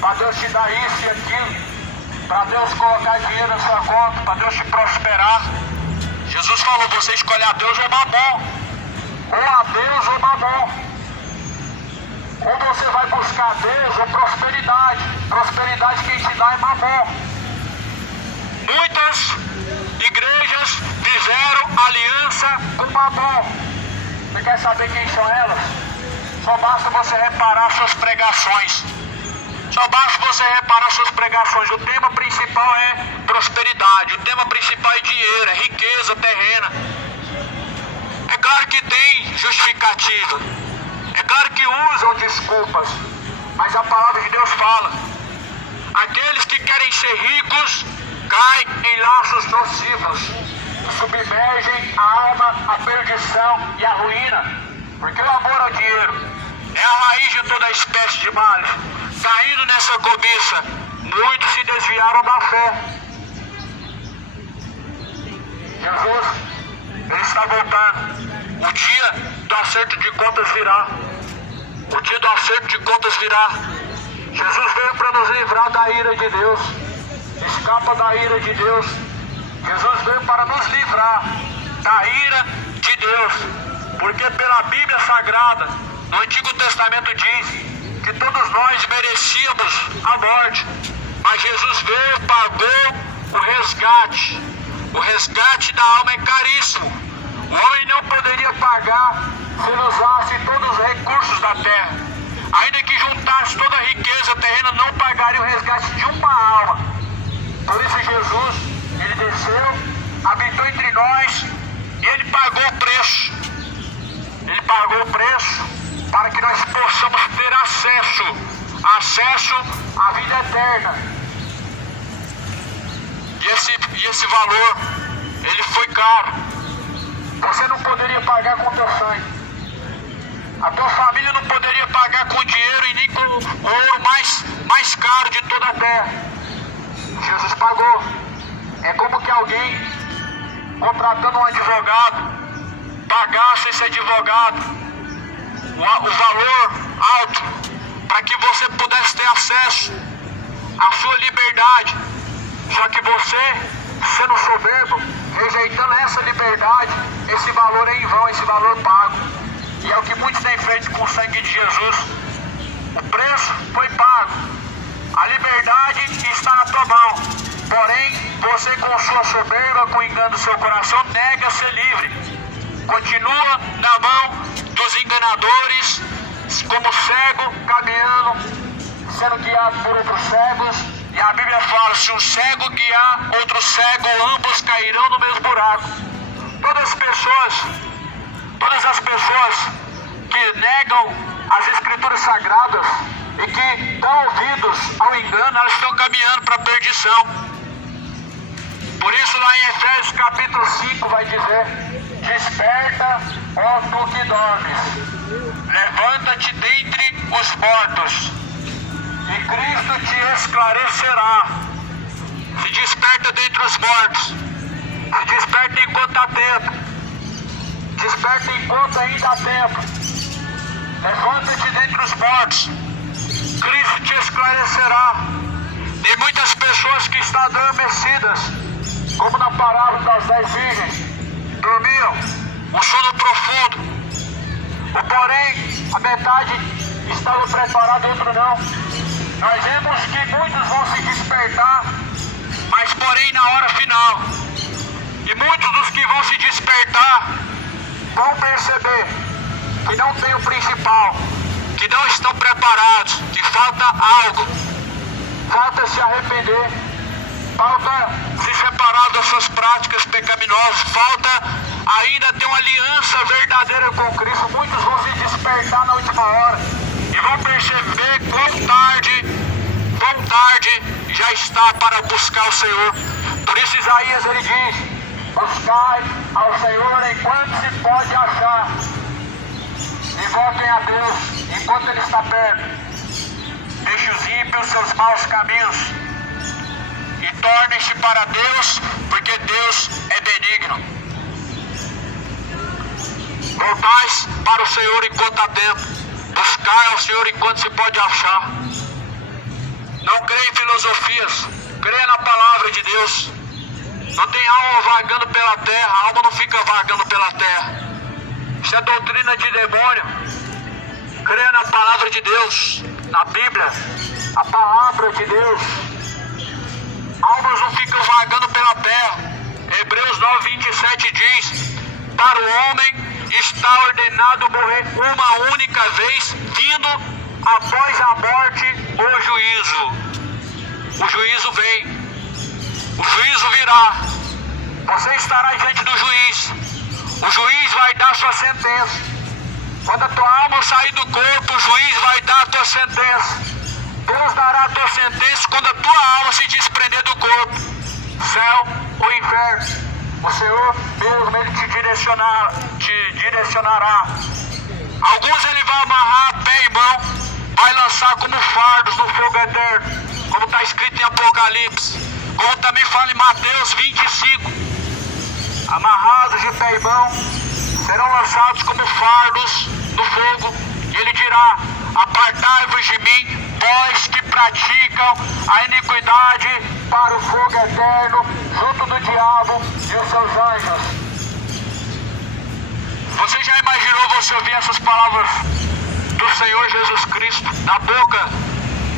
para Deus te dar isso e aquilo, para Deus colocar dinheiro na sua conta, para Deus te prosperar. Jesus falou: você escolhe a Deus ou Mamon. Ou a Deus ou Mamon. Ou você vai buscar Deus ou prosperidade. Prosperidade quem te dá é Mamon. Muitas igrejas fizeram aliança com Mamon. Você quer saber quem são elas? Só basta você reparar suas pregações. Só basta você reparar suas pregações. O tema principal é prosperidade. O tema principal é dinheiro, é riqueza terrena. É claro que tem justificativa. É claro que usam desculpas. Mas a palavra de Deus fala: aqueles que querem ser ricos caem em laços nocivos, que submergem a alma, a perdição e a ruína. Porque o amor ao dinheiro é a raiz de toda espécie de males. Caindo nessa cobiça, muitos se desviaram da fé. Jesus, Ele está voltando. O dia do acerto de contas virá. O dia do acerto de contas virá. Jesus veio para nos livrar da ira de Deus. Escapa da ira de Deus. Jesus veio para nos livrar da ira de Deus. Porque pela Bíblia Sagrada, no Antigo Testamento diz que todos nós merecíamos a morte. Mas Jesus veio, pagou o resgate. O resgate da alma é caríssimo. O homem não poderia pagar se ele usasse todos os recursos da terra. Ainda que juntasse toda a riqueza terrena, não pagaria o resgate de uma alma. Por isso Jesus, Ele desceu, habitou entre nós e Ele pagou o preço. Ele pagou o preço para que nós possamos ter acesso à vida eterna. E esse valor, ele foi caro. Você não poderia pagar com teu sangue. A tua família não poderia pagar com dinheiro e nem com o ouro mais caro de toda a terra. Jesus pagou. É como que alguém, contratando um advogado, pagasse esse advogado o valor alto para que você pudesse ter acesso à sua liberdade. Só que você, sendo soberbo, rejeitando essa liberdade, esse valor é em vão, esse valor pago. E é o que muitos têm feito com o sangue de Jesus. O preço foi pago. A liberdade está na tua mão. Porém, você com sua soberba, com o engano do seu coração, nega ser livre. Continua na mão dos enganadores, como cego, caminhando, sendo guiado por outros cegos. E a Bíblia fala: se um cego guiar outro cego, ambos cairão no mesmo buraco. Todas as pessoas que negam as Escrituras Sagradas e que dão ouvidos ao engano, elas estão caminhando para a perdição. Por isso lá em Efésios capítulo 5 vai dizer: desperta, ó tu que dormes, levanta-te dentre os mortos, e Cristo te esclarecerá. Se desperta dentre os mortos, se desperta enquanto há tempo, desperta enquanto ainda há tempo, levanta-te dentre os mortos, Cristo te esclarecerá. Tem muitas pessoas que estão adormecidas, como na parábola das 10 virgens, dormiam, um sono profundo. Porém, a metade estava preparada e outra não. Nós vemos que muitos vão se despertar, mas porém na hora final. E muitos dos que vão se despertar vão perceber que não tem o principal, que não estão preparados, que falta algo. Falta se arrepender, falta se separar das suas práticas pecaminosas, falta ainda ter uma aliança verdadeira com Cristo. Muitos vão se despertar na última hora e vão perceber quão tarde já está para buscar o Senhor. Por isso Isaías ele diz: buscai ao Senhor enquanto se pode achar, e voltem a Deus enquanto Ele está perto. Deixe os ímpios seus maus caminhos e tornem-se para Deus, porque Deus é benigno. Voltais para o Senhor enquanto há tempo, buscai ao Senhor enquanto se pode achar. Não creia em filosofias, creia na palavra de Deus. Não tem alma vagando pela terra, a alma não fica vagando pela terra. Isso é doutrina de demônio. Creia na palavra de Deus, na Bíblia, a palavra de Deus. Almas não ficam vagando pela terra. Hebreus 9:27 diz: para o homem está ordenado morrer uma única vez, vindo após a morte o juízo. o juízo vem, o juízo virá, você estará diante do juiz, o juiz vai dar sua sentença. Quando a tua alma sair do corpo, o juiz vai dar a tua sentença. Deus dará a tua sentença quando a tua alma se desprender do corpo, céu ou inferno. O Senhor mesmo, Ele te direcionará. Alguns Ele vai amarrar pé e mão, vai lançar como fardos no fogo eterno, como está escrito em Apocalipse, como também fala em Mateus 25. Amarrados de pé e mão, serão lançados como fardos no fogo, e Ele dirá: apartai-vos de mim, vós que praticam a iniquidade, para o fogo eterno, junto do diabo e os seus anjos. Você já imaginou você ouvir essas palavras do Senhor Jesus Cristo, da boca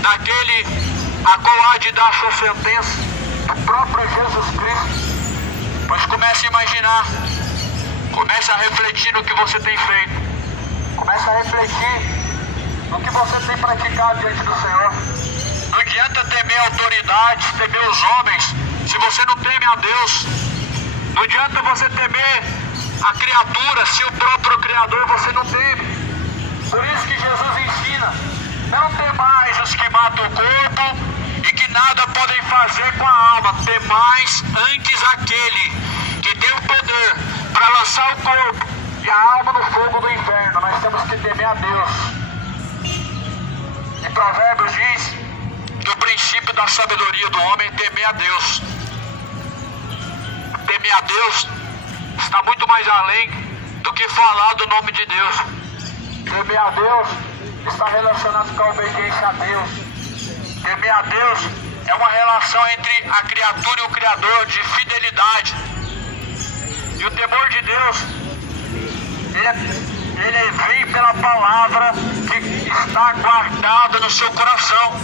daquele a qual há de dar a sua sentença, do próprio Jesus Cristo? Mas comece a imaginar, comece a refletir no que você tem feito, comece a refletir no que você tem praticado diante do Senhor. Não adianta temer autoridades, temer os homens, se você não teme a Deus. Não adianta você temer a criatura, se o próprio Criador você não teme. Por isso que Jesus ensina: não temais os que matam o corpo e que nada podem fazer com a alma, temais antes aquele que tem o poder para lançar o corpo e a alma no fogo do inferno. Nós temos que temer a Deus. E Provérbios diz que o princípio da sabedoria do homem é temer a Deus. Temer a Deus está muito mais além do que falar do nome de Deus. Temer a Deus está relacionado com a obediência a Deus. Temer a Deus é uma relação entre a criatura e o Criador, de fidelidade. E o temor de Deus, ele vem pela palavra que está guardada no seu coração.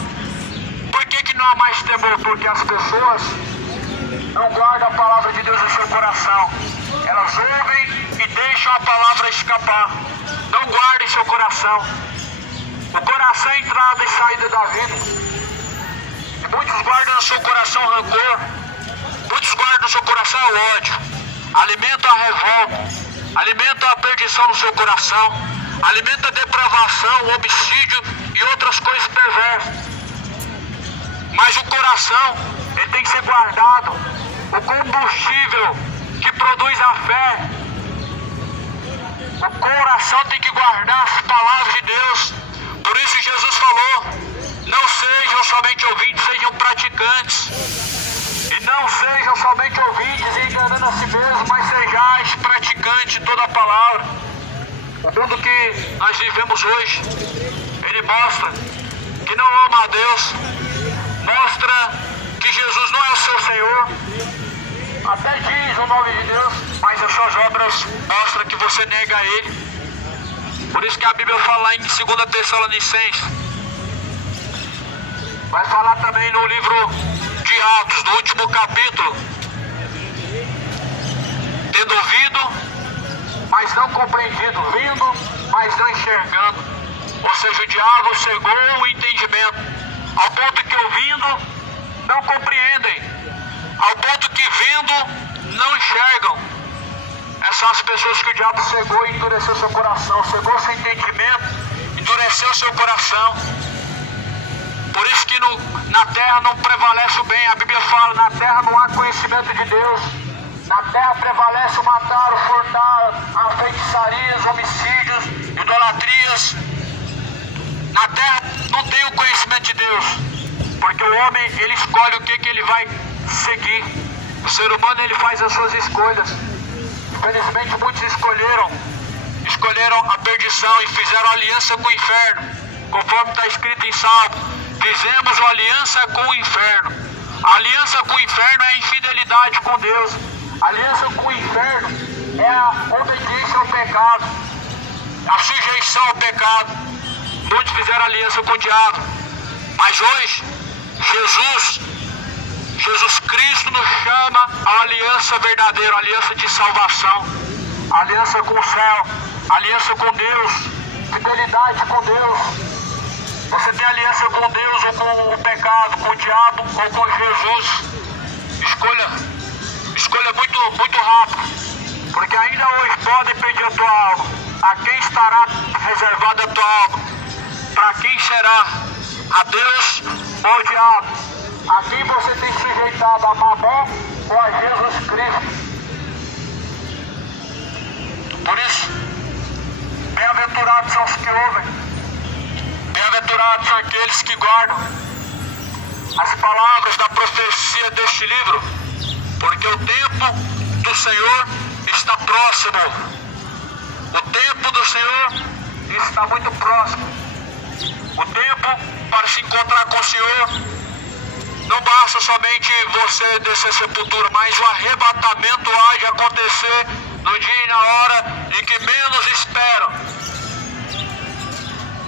Por que não há mais temor? Porque as pessoas não guardam a palavra de Deus no seu coração. Elas ouvem e deixam a palavra escapar. Não guardem seu coração. O coração é a entrada e saída da vida. E muitos guardam no seu coração rancor. Muitos guardam no seu coração o ódio. Alimentam a revolta. Alimentam a perdição no seu coração. Alimentam a depravação, o homicídio e outras coisas perversas. Mas o coração, ele tem que ser guardado. O combustível que produz a fé. O coração tem que guardar as palavras de Deus. Por isso Jesus falou: não sejam somente ouvintes, sejam praticantes. E não sejam somente ouvintes e enganando a si mesmos, mas sejais praticantes de toda a palavra. O mundo que nós vivemos hoje, ele mostra que não ama a Deus. Mostra que Jesus não é o seu Senhor. Até diz o nome de Deus, mas as suas obras mostram que você nega a Ele. Por isso que a Bíblia fala em 2 Tessalonicenses. Vai falar também no livro de Atos, no último capítulo. Tendo ouvido, mas não compreendido. Vindo, mas não enxergando. Ou seja, o diabo cegou o entendimento. Ao ponto que ouvindo, não compreendem. Ao ponto que vendo, não enxergam. Essas são as pessoas que o diabo cegou e endureceu seu coração. Cegou seu entendimento, endureceu seu coração. Por isso que na terra não prevalece o bem. A Bíblia fala: na terra não há conhecimento de Deus. Na terra prevalece o matar, o furtar, as feitiçarias, homicídios, idolatrias. Na terra não tem o conhecimento de Deus, porque o homem, ele escolhe o que ele vai seguir. O ser humano, ele faz as suas escolhas. Infelizmente muitos escolheram a perdição e fizeram aliança com o inferno, conforme está escrito em Salmo: fizemos uma aliança com o inferno. A aliança com o inferno é a infidelidade com Deus. A aliança com o inferno é a obediência ao pecado, a sujeição ao pecado. Muitos fizeram aliança com o diabo, mas hoje Jesus Cristo nos chama a aliança verdadeira, a aliança de salvação, a aliança com o céu, a aliança com Deus, fidelidade com Deus. Você tem aliança com Deus ou com o pecado, com o diabo, ou com Jesus. Escolha muito rápido. Porque ainda hoje pode pedir a tua alma. A quem estará reservada a tua alma? Para quem será? A Deus ou ao diabo? A quem você tem sujeitado? A Mamon ou a Jesus Cristo? Por isso, bem-aventurados são os que ouvem. Bem-aventurados são aqueles que guardam as palavras da profecia deste livro. Porque o tempo do Senhor está próximo. O tempo do Senhor está muito próximo. O tempo para se encontrar com o Senhor não basta somente você descer a sepultura, mas o arrebatamento há de acontecer no dia e na hora em que menos esperam.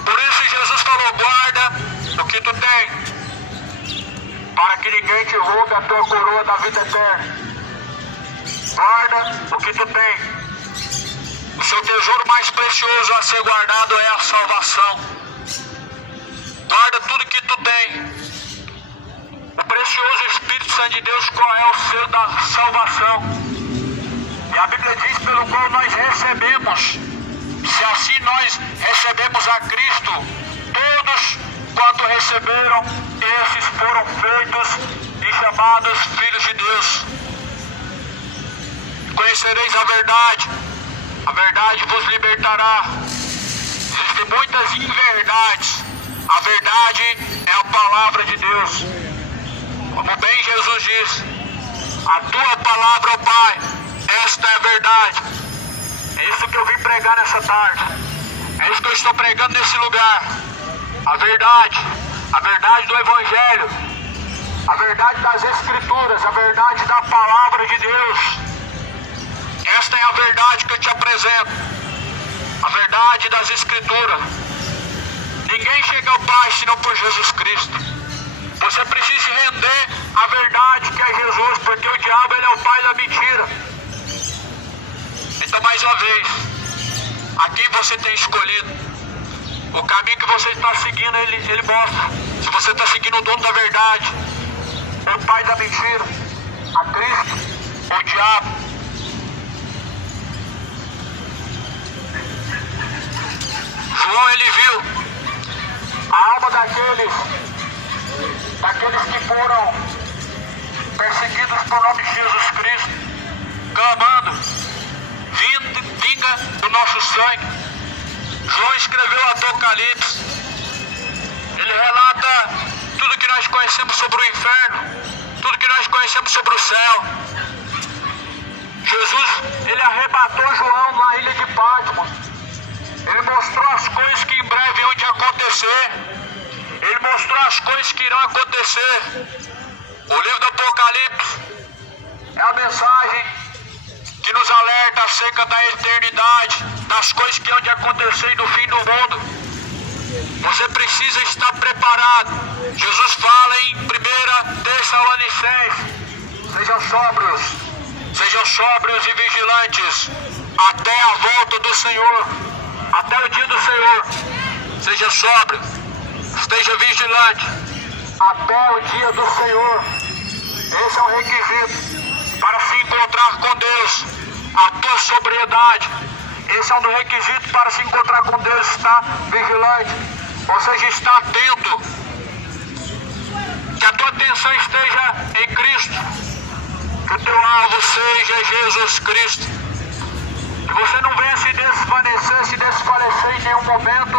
Por isso Jesus falou: guarda o que tu tens, para que ninguém te roube a tua coroa da vida eterna. Guarda o que tu tens. O seu tesouro mais precioso a ser guardado é a salvação. Guarda tudo que tu tens. O precioso Espírito Santo de Deus, qual é o selo da salvação? E a Bíblia diz: pelo qual nós recebemos. Se assim nós recebemos a Cristo, todos quanto receberam, esses foram feitos e chamados filhos de Deus. Conhecereis a verdade vos libertará. Existem muitas inverdades. A verdade é a palavra de Deus. Como bem Jesus diz: a tua palavra, ó Pai, esta é a verdade. É isso que eu vim pregar nessa tarde. É isso que eu estou pregando nesse lugar. A verdade do Evangelho, a verdade das Escrituras, a verdade da palavra de Deus. Esta é a verdade que eu te apresento. A verdade das Escrituras. Ninguém chega ao Pai senão por Jesus Cristo. Você precisa se render à verdade que é Jesus, porque o diabo, ele é o pai da mentira. Então, mais uma vez, a quem você tem escolhido, o caminho que você está seguindo, ele mostra. Se você está seguindo o dono da verdade, o pai da mentira, a Cristo, o diabo. João, ele viu a alma daqueles que foram perseguidos por nome de Jesus Cristo, clamando: vinga o nosso sangue. João escreveu o Apocalipse. Ele relata tudo que nós conhecemos sobre o inferno, tudo que nós conhecemos sobre o céu. Jesus, ele arrebatou João na ilha de Patmos. Ele mostrou as coisas que em breve hão de acontecer. Ele mostrou as coisas que irão acontecer. O livro do Apocalipse é a mensagem que nos alerta acerca da eternidade, das coisas que hão de acontecer no fim do mundo. Você precisa estar preparado. Jesus fala em 1 Tessalonicenses: sejam sóbrios e vigilantes até a volta do Senhor, até o dia do Senhor. Seja sóbrio, esteja vigilante até o dia do Senhor. Esse é o requisito para se encontrar com Deus, a tua sobriedade. Esse é um dos requisitos para se encontrar com Deus: estar vigilante, ou seja, estar atento. Que a tua atenção esteja em Cristo, que o teu alvo seja Jesus Cristo. Que você não venha se desfalecer em nenhum momento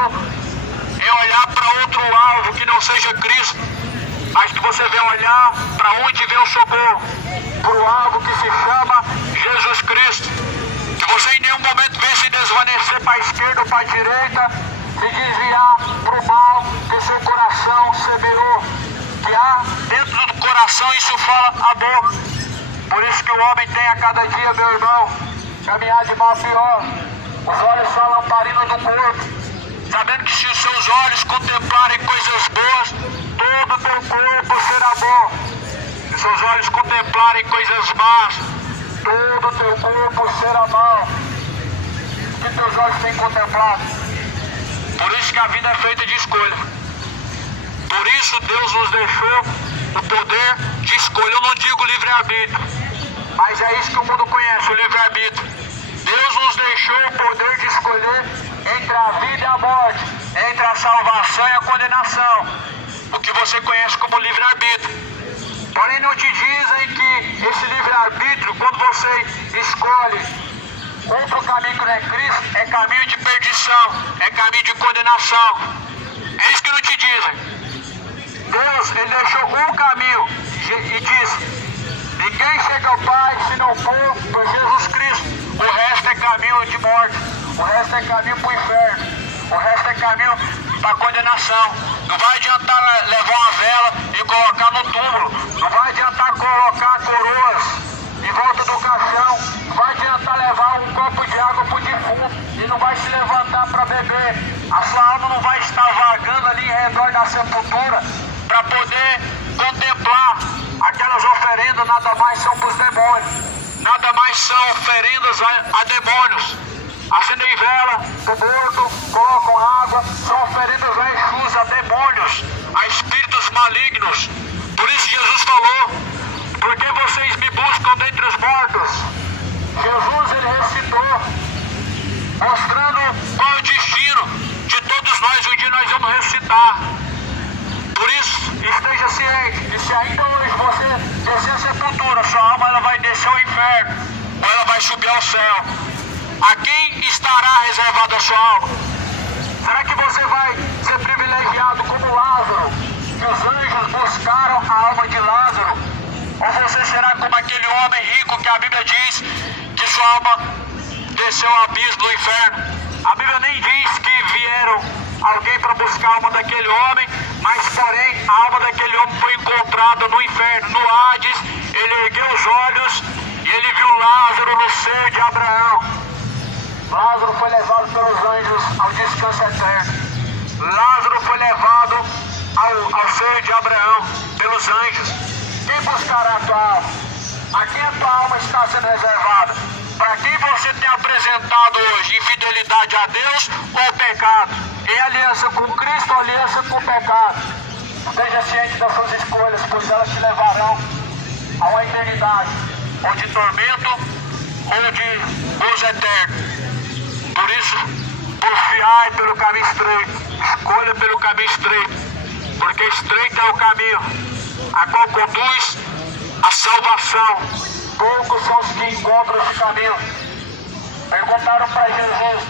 em olhar para outro alvo que não seja Cristo, mas que você venha olhar para onde vem o socorro, para o alvo que se chama Jesus Cristo. Que você em nenhum momento venha se desvanecer para a esquerda ou para a direita, se desviar para o mal que seu coração semeou, que há dentro do coração, isso fala a boca. Por isso que o homem tem a cada dia, meu irmão, caminhar de mal a pior. Os olhos são a lamparina do corpo, sabendo que se os seus olhos contemplarem coisas boas, todo o teu corpo será bom. Se os seus olhos contemplarem coisas más, todo o teu corpo será mau. O que teus olhos têm contemplado? Por isso que a vida é feita de escolha. Por isso Deus nos deixou o poder de escolha. Eu não digo livre-arbítrio, mas é isso que o mundo conhece, o livre-arbítrio. Deus nos deixou o poder de escolher entre a vida e a morte, entre a salvação e a condenação, o que você conhece como livre-arbítrio. Porém, não te dizem que esse livre-arbítrio, quando você escolhe contra o caminho que não é Cristo, é caminho de perdição, é caminho de condenação. É isso que não te dizem. Deus, Ele deixou um caminho e disse: ninguém chega ao Pai se não for por Jesus Cristo. O resto é caminho de morte, o resto é caminho para o inferno, o resto é caminho para a condenação. Não vai adiantar levar uma vela e colocar no túmulo, não vai adiantar colocar coroas em volta do caixão, não vai adiantar levar um copo de água para o defunto e não vai se levantar para beber. A sua alma não vai estar vagando ali em redor da sepultura para poder contemplar aquelas oferendas. Nada mais são para os demônios, nada mais são oferendas a demônios. Acendem vela para o morto, colocam água, são oferendas a Exus, a demônios, a espíritos malignos. Por isso Jesus falou: porque vocês me buscam dentre os mortos. Jesus, Ele recitou, mostrando qual é o destino de todos nós. Um dia nós vamos ressuscitar. Por isso, esteja ciente, e se ainda hoje você descer a sepultura, sua alma ela vai descer ao inferno, ou ela vai subir ao céu. A quem estará reservada a sua alma? Será que você vai ser privilegiado como Lázaro, que os anjos buscaram a alma de Lázaro? Ou você será como aquele homem rico que a Bíblia diz que sua alma desceu ao abismo do inferno? A Bíblia nem diz que vieram alguém para buscar a alma daquele homem, mas porém a alma daquele homem foi encontrada no inferno, no Hades. Ele ergueu os olhos e ele viu Lázaro no seio de Abraão. Lázaro foi levado pelos anjos ao descanso eterno. Lázaro foi levado ao seio de Abraão pelos anjos. Quem buscará a tua alma? A quem a tua alma está sendo reservada? Para quem você tem apresentado hoje? Infidelidade a Deus ou pecado? Em aliança com Cristo ou aliança com o pecado? Esteja ciente das suas escolhas, pois elas te levarão a uma eternidade, ou de tormento ou de gozo eterno. Por isso, confiai pelo caminho estreito, escolha pelo caminho estreito, porque estreito é o caminho a qual conduz a salvação. Poucos são os que encontram esse caminho. Perguntaram para Jesus: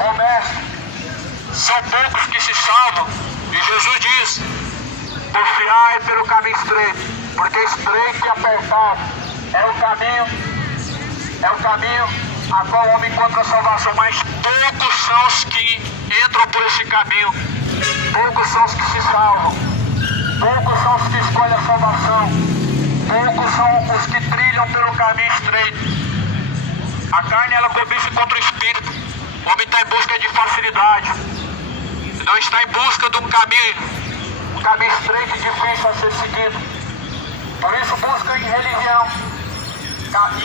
ó mestre, são poucos que se salvam? E Jesus diz: confiai pelo caminho estreito, porque estreito e apertado é o caminho a qual o homem encontra a salvação. Mas poucos são os que entram por esse caminho, poucos são os que se salvam, poucos são os que escolhem a salvação, poucos são os que trilham pelo caminho estreito. A carne ela cobiça contra o espírito. O homem está em busca de facilidade, não está em busca de um caminho estreito e difícil a ser seguido. Por isso busca em religião,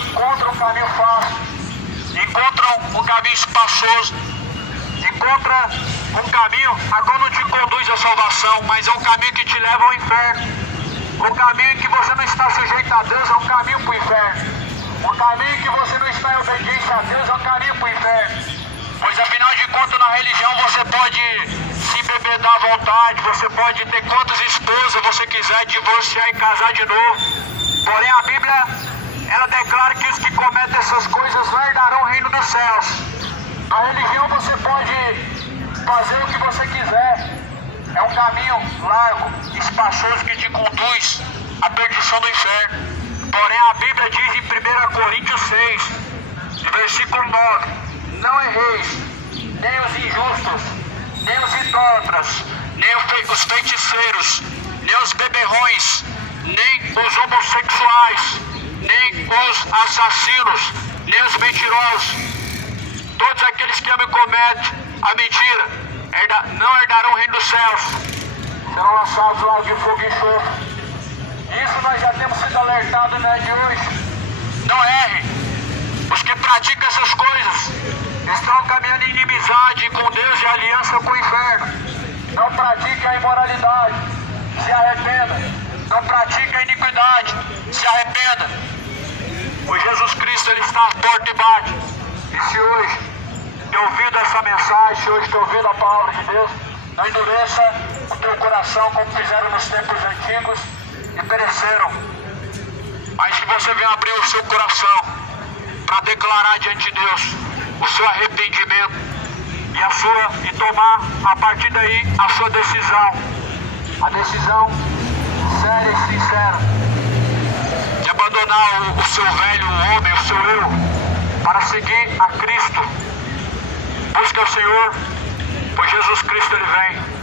encontra um caminho fácil, encontra um caminho espaçoso, encontra um caminho a qual não te conduz à salvação, mas é um caminho que te leva ao inferno. O caminho em que você não está sujeito a Deus é um caminho para o inferno. O caminho em que você não está em obediência a Deus é um caminho para o inferno. Pois afinal de contas, na religião você pode se embebedar à vontade, você pode ter quantas esposas você quiser, divorciar e casar de novo. Porém a Bíblia, ela declara que os que cometem essas coisas não herdarão o reino dos céus. Na religião você pode fazer o que você quiser. É um caminho largo, espaçoso, que te conduz à perdição do inferno. Porém a Bíblia diz em 1 Coríntios 6, versículo 9: não erreis, nem os injustos, nem os idólatras, nem os feiticeiros, nem os beberrões, nem os homossexuais, nem os assassinos, nem os mentirosos. Todos aqueles que amam e cometem a mentira não herdarão o reino dos céus, serão lançados lá de fogo e enxofre. Isso nós já temos sido alertados, né, de hoje. Não erre. Os que praticam essas coisas estão caminhando em inimizade com Deus e aliança com o inferno. Não pratiquem a imoralidade, se arrependa. Não pratica a iniquidade, se arrependa. Pois Jesus Cristo, Ele está à porta e bate. E se hoje ter ouvido essa mensagem, se hoje ter ouvido a palavra de Deus, não endureça o teu coração como fizeram nos tempos antigos e pereceram. Mas que você venha abrir o seu coração para declarar diante de Deus o seu arrependimento e tomar a partir daí a sua decisão. A decisão séria e sincera de abandonar o seu velho homem, o seu eu, para seguir a Cristo. Busque o Senhor, pois Jesus Cristo Ele vem.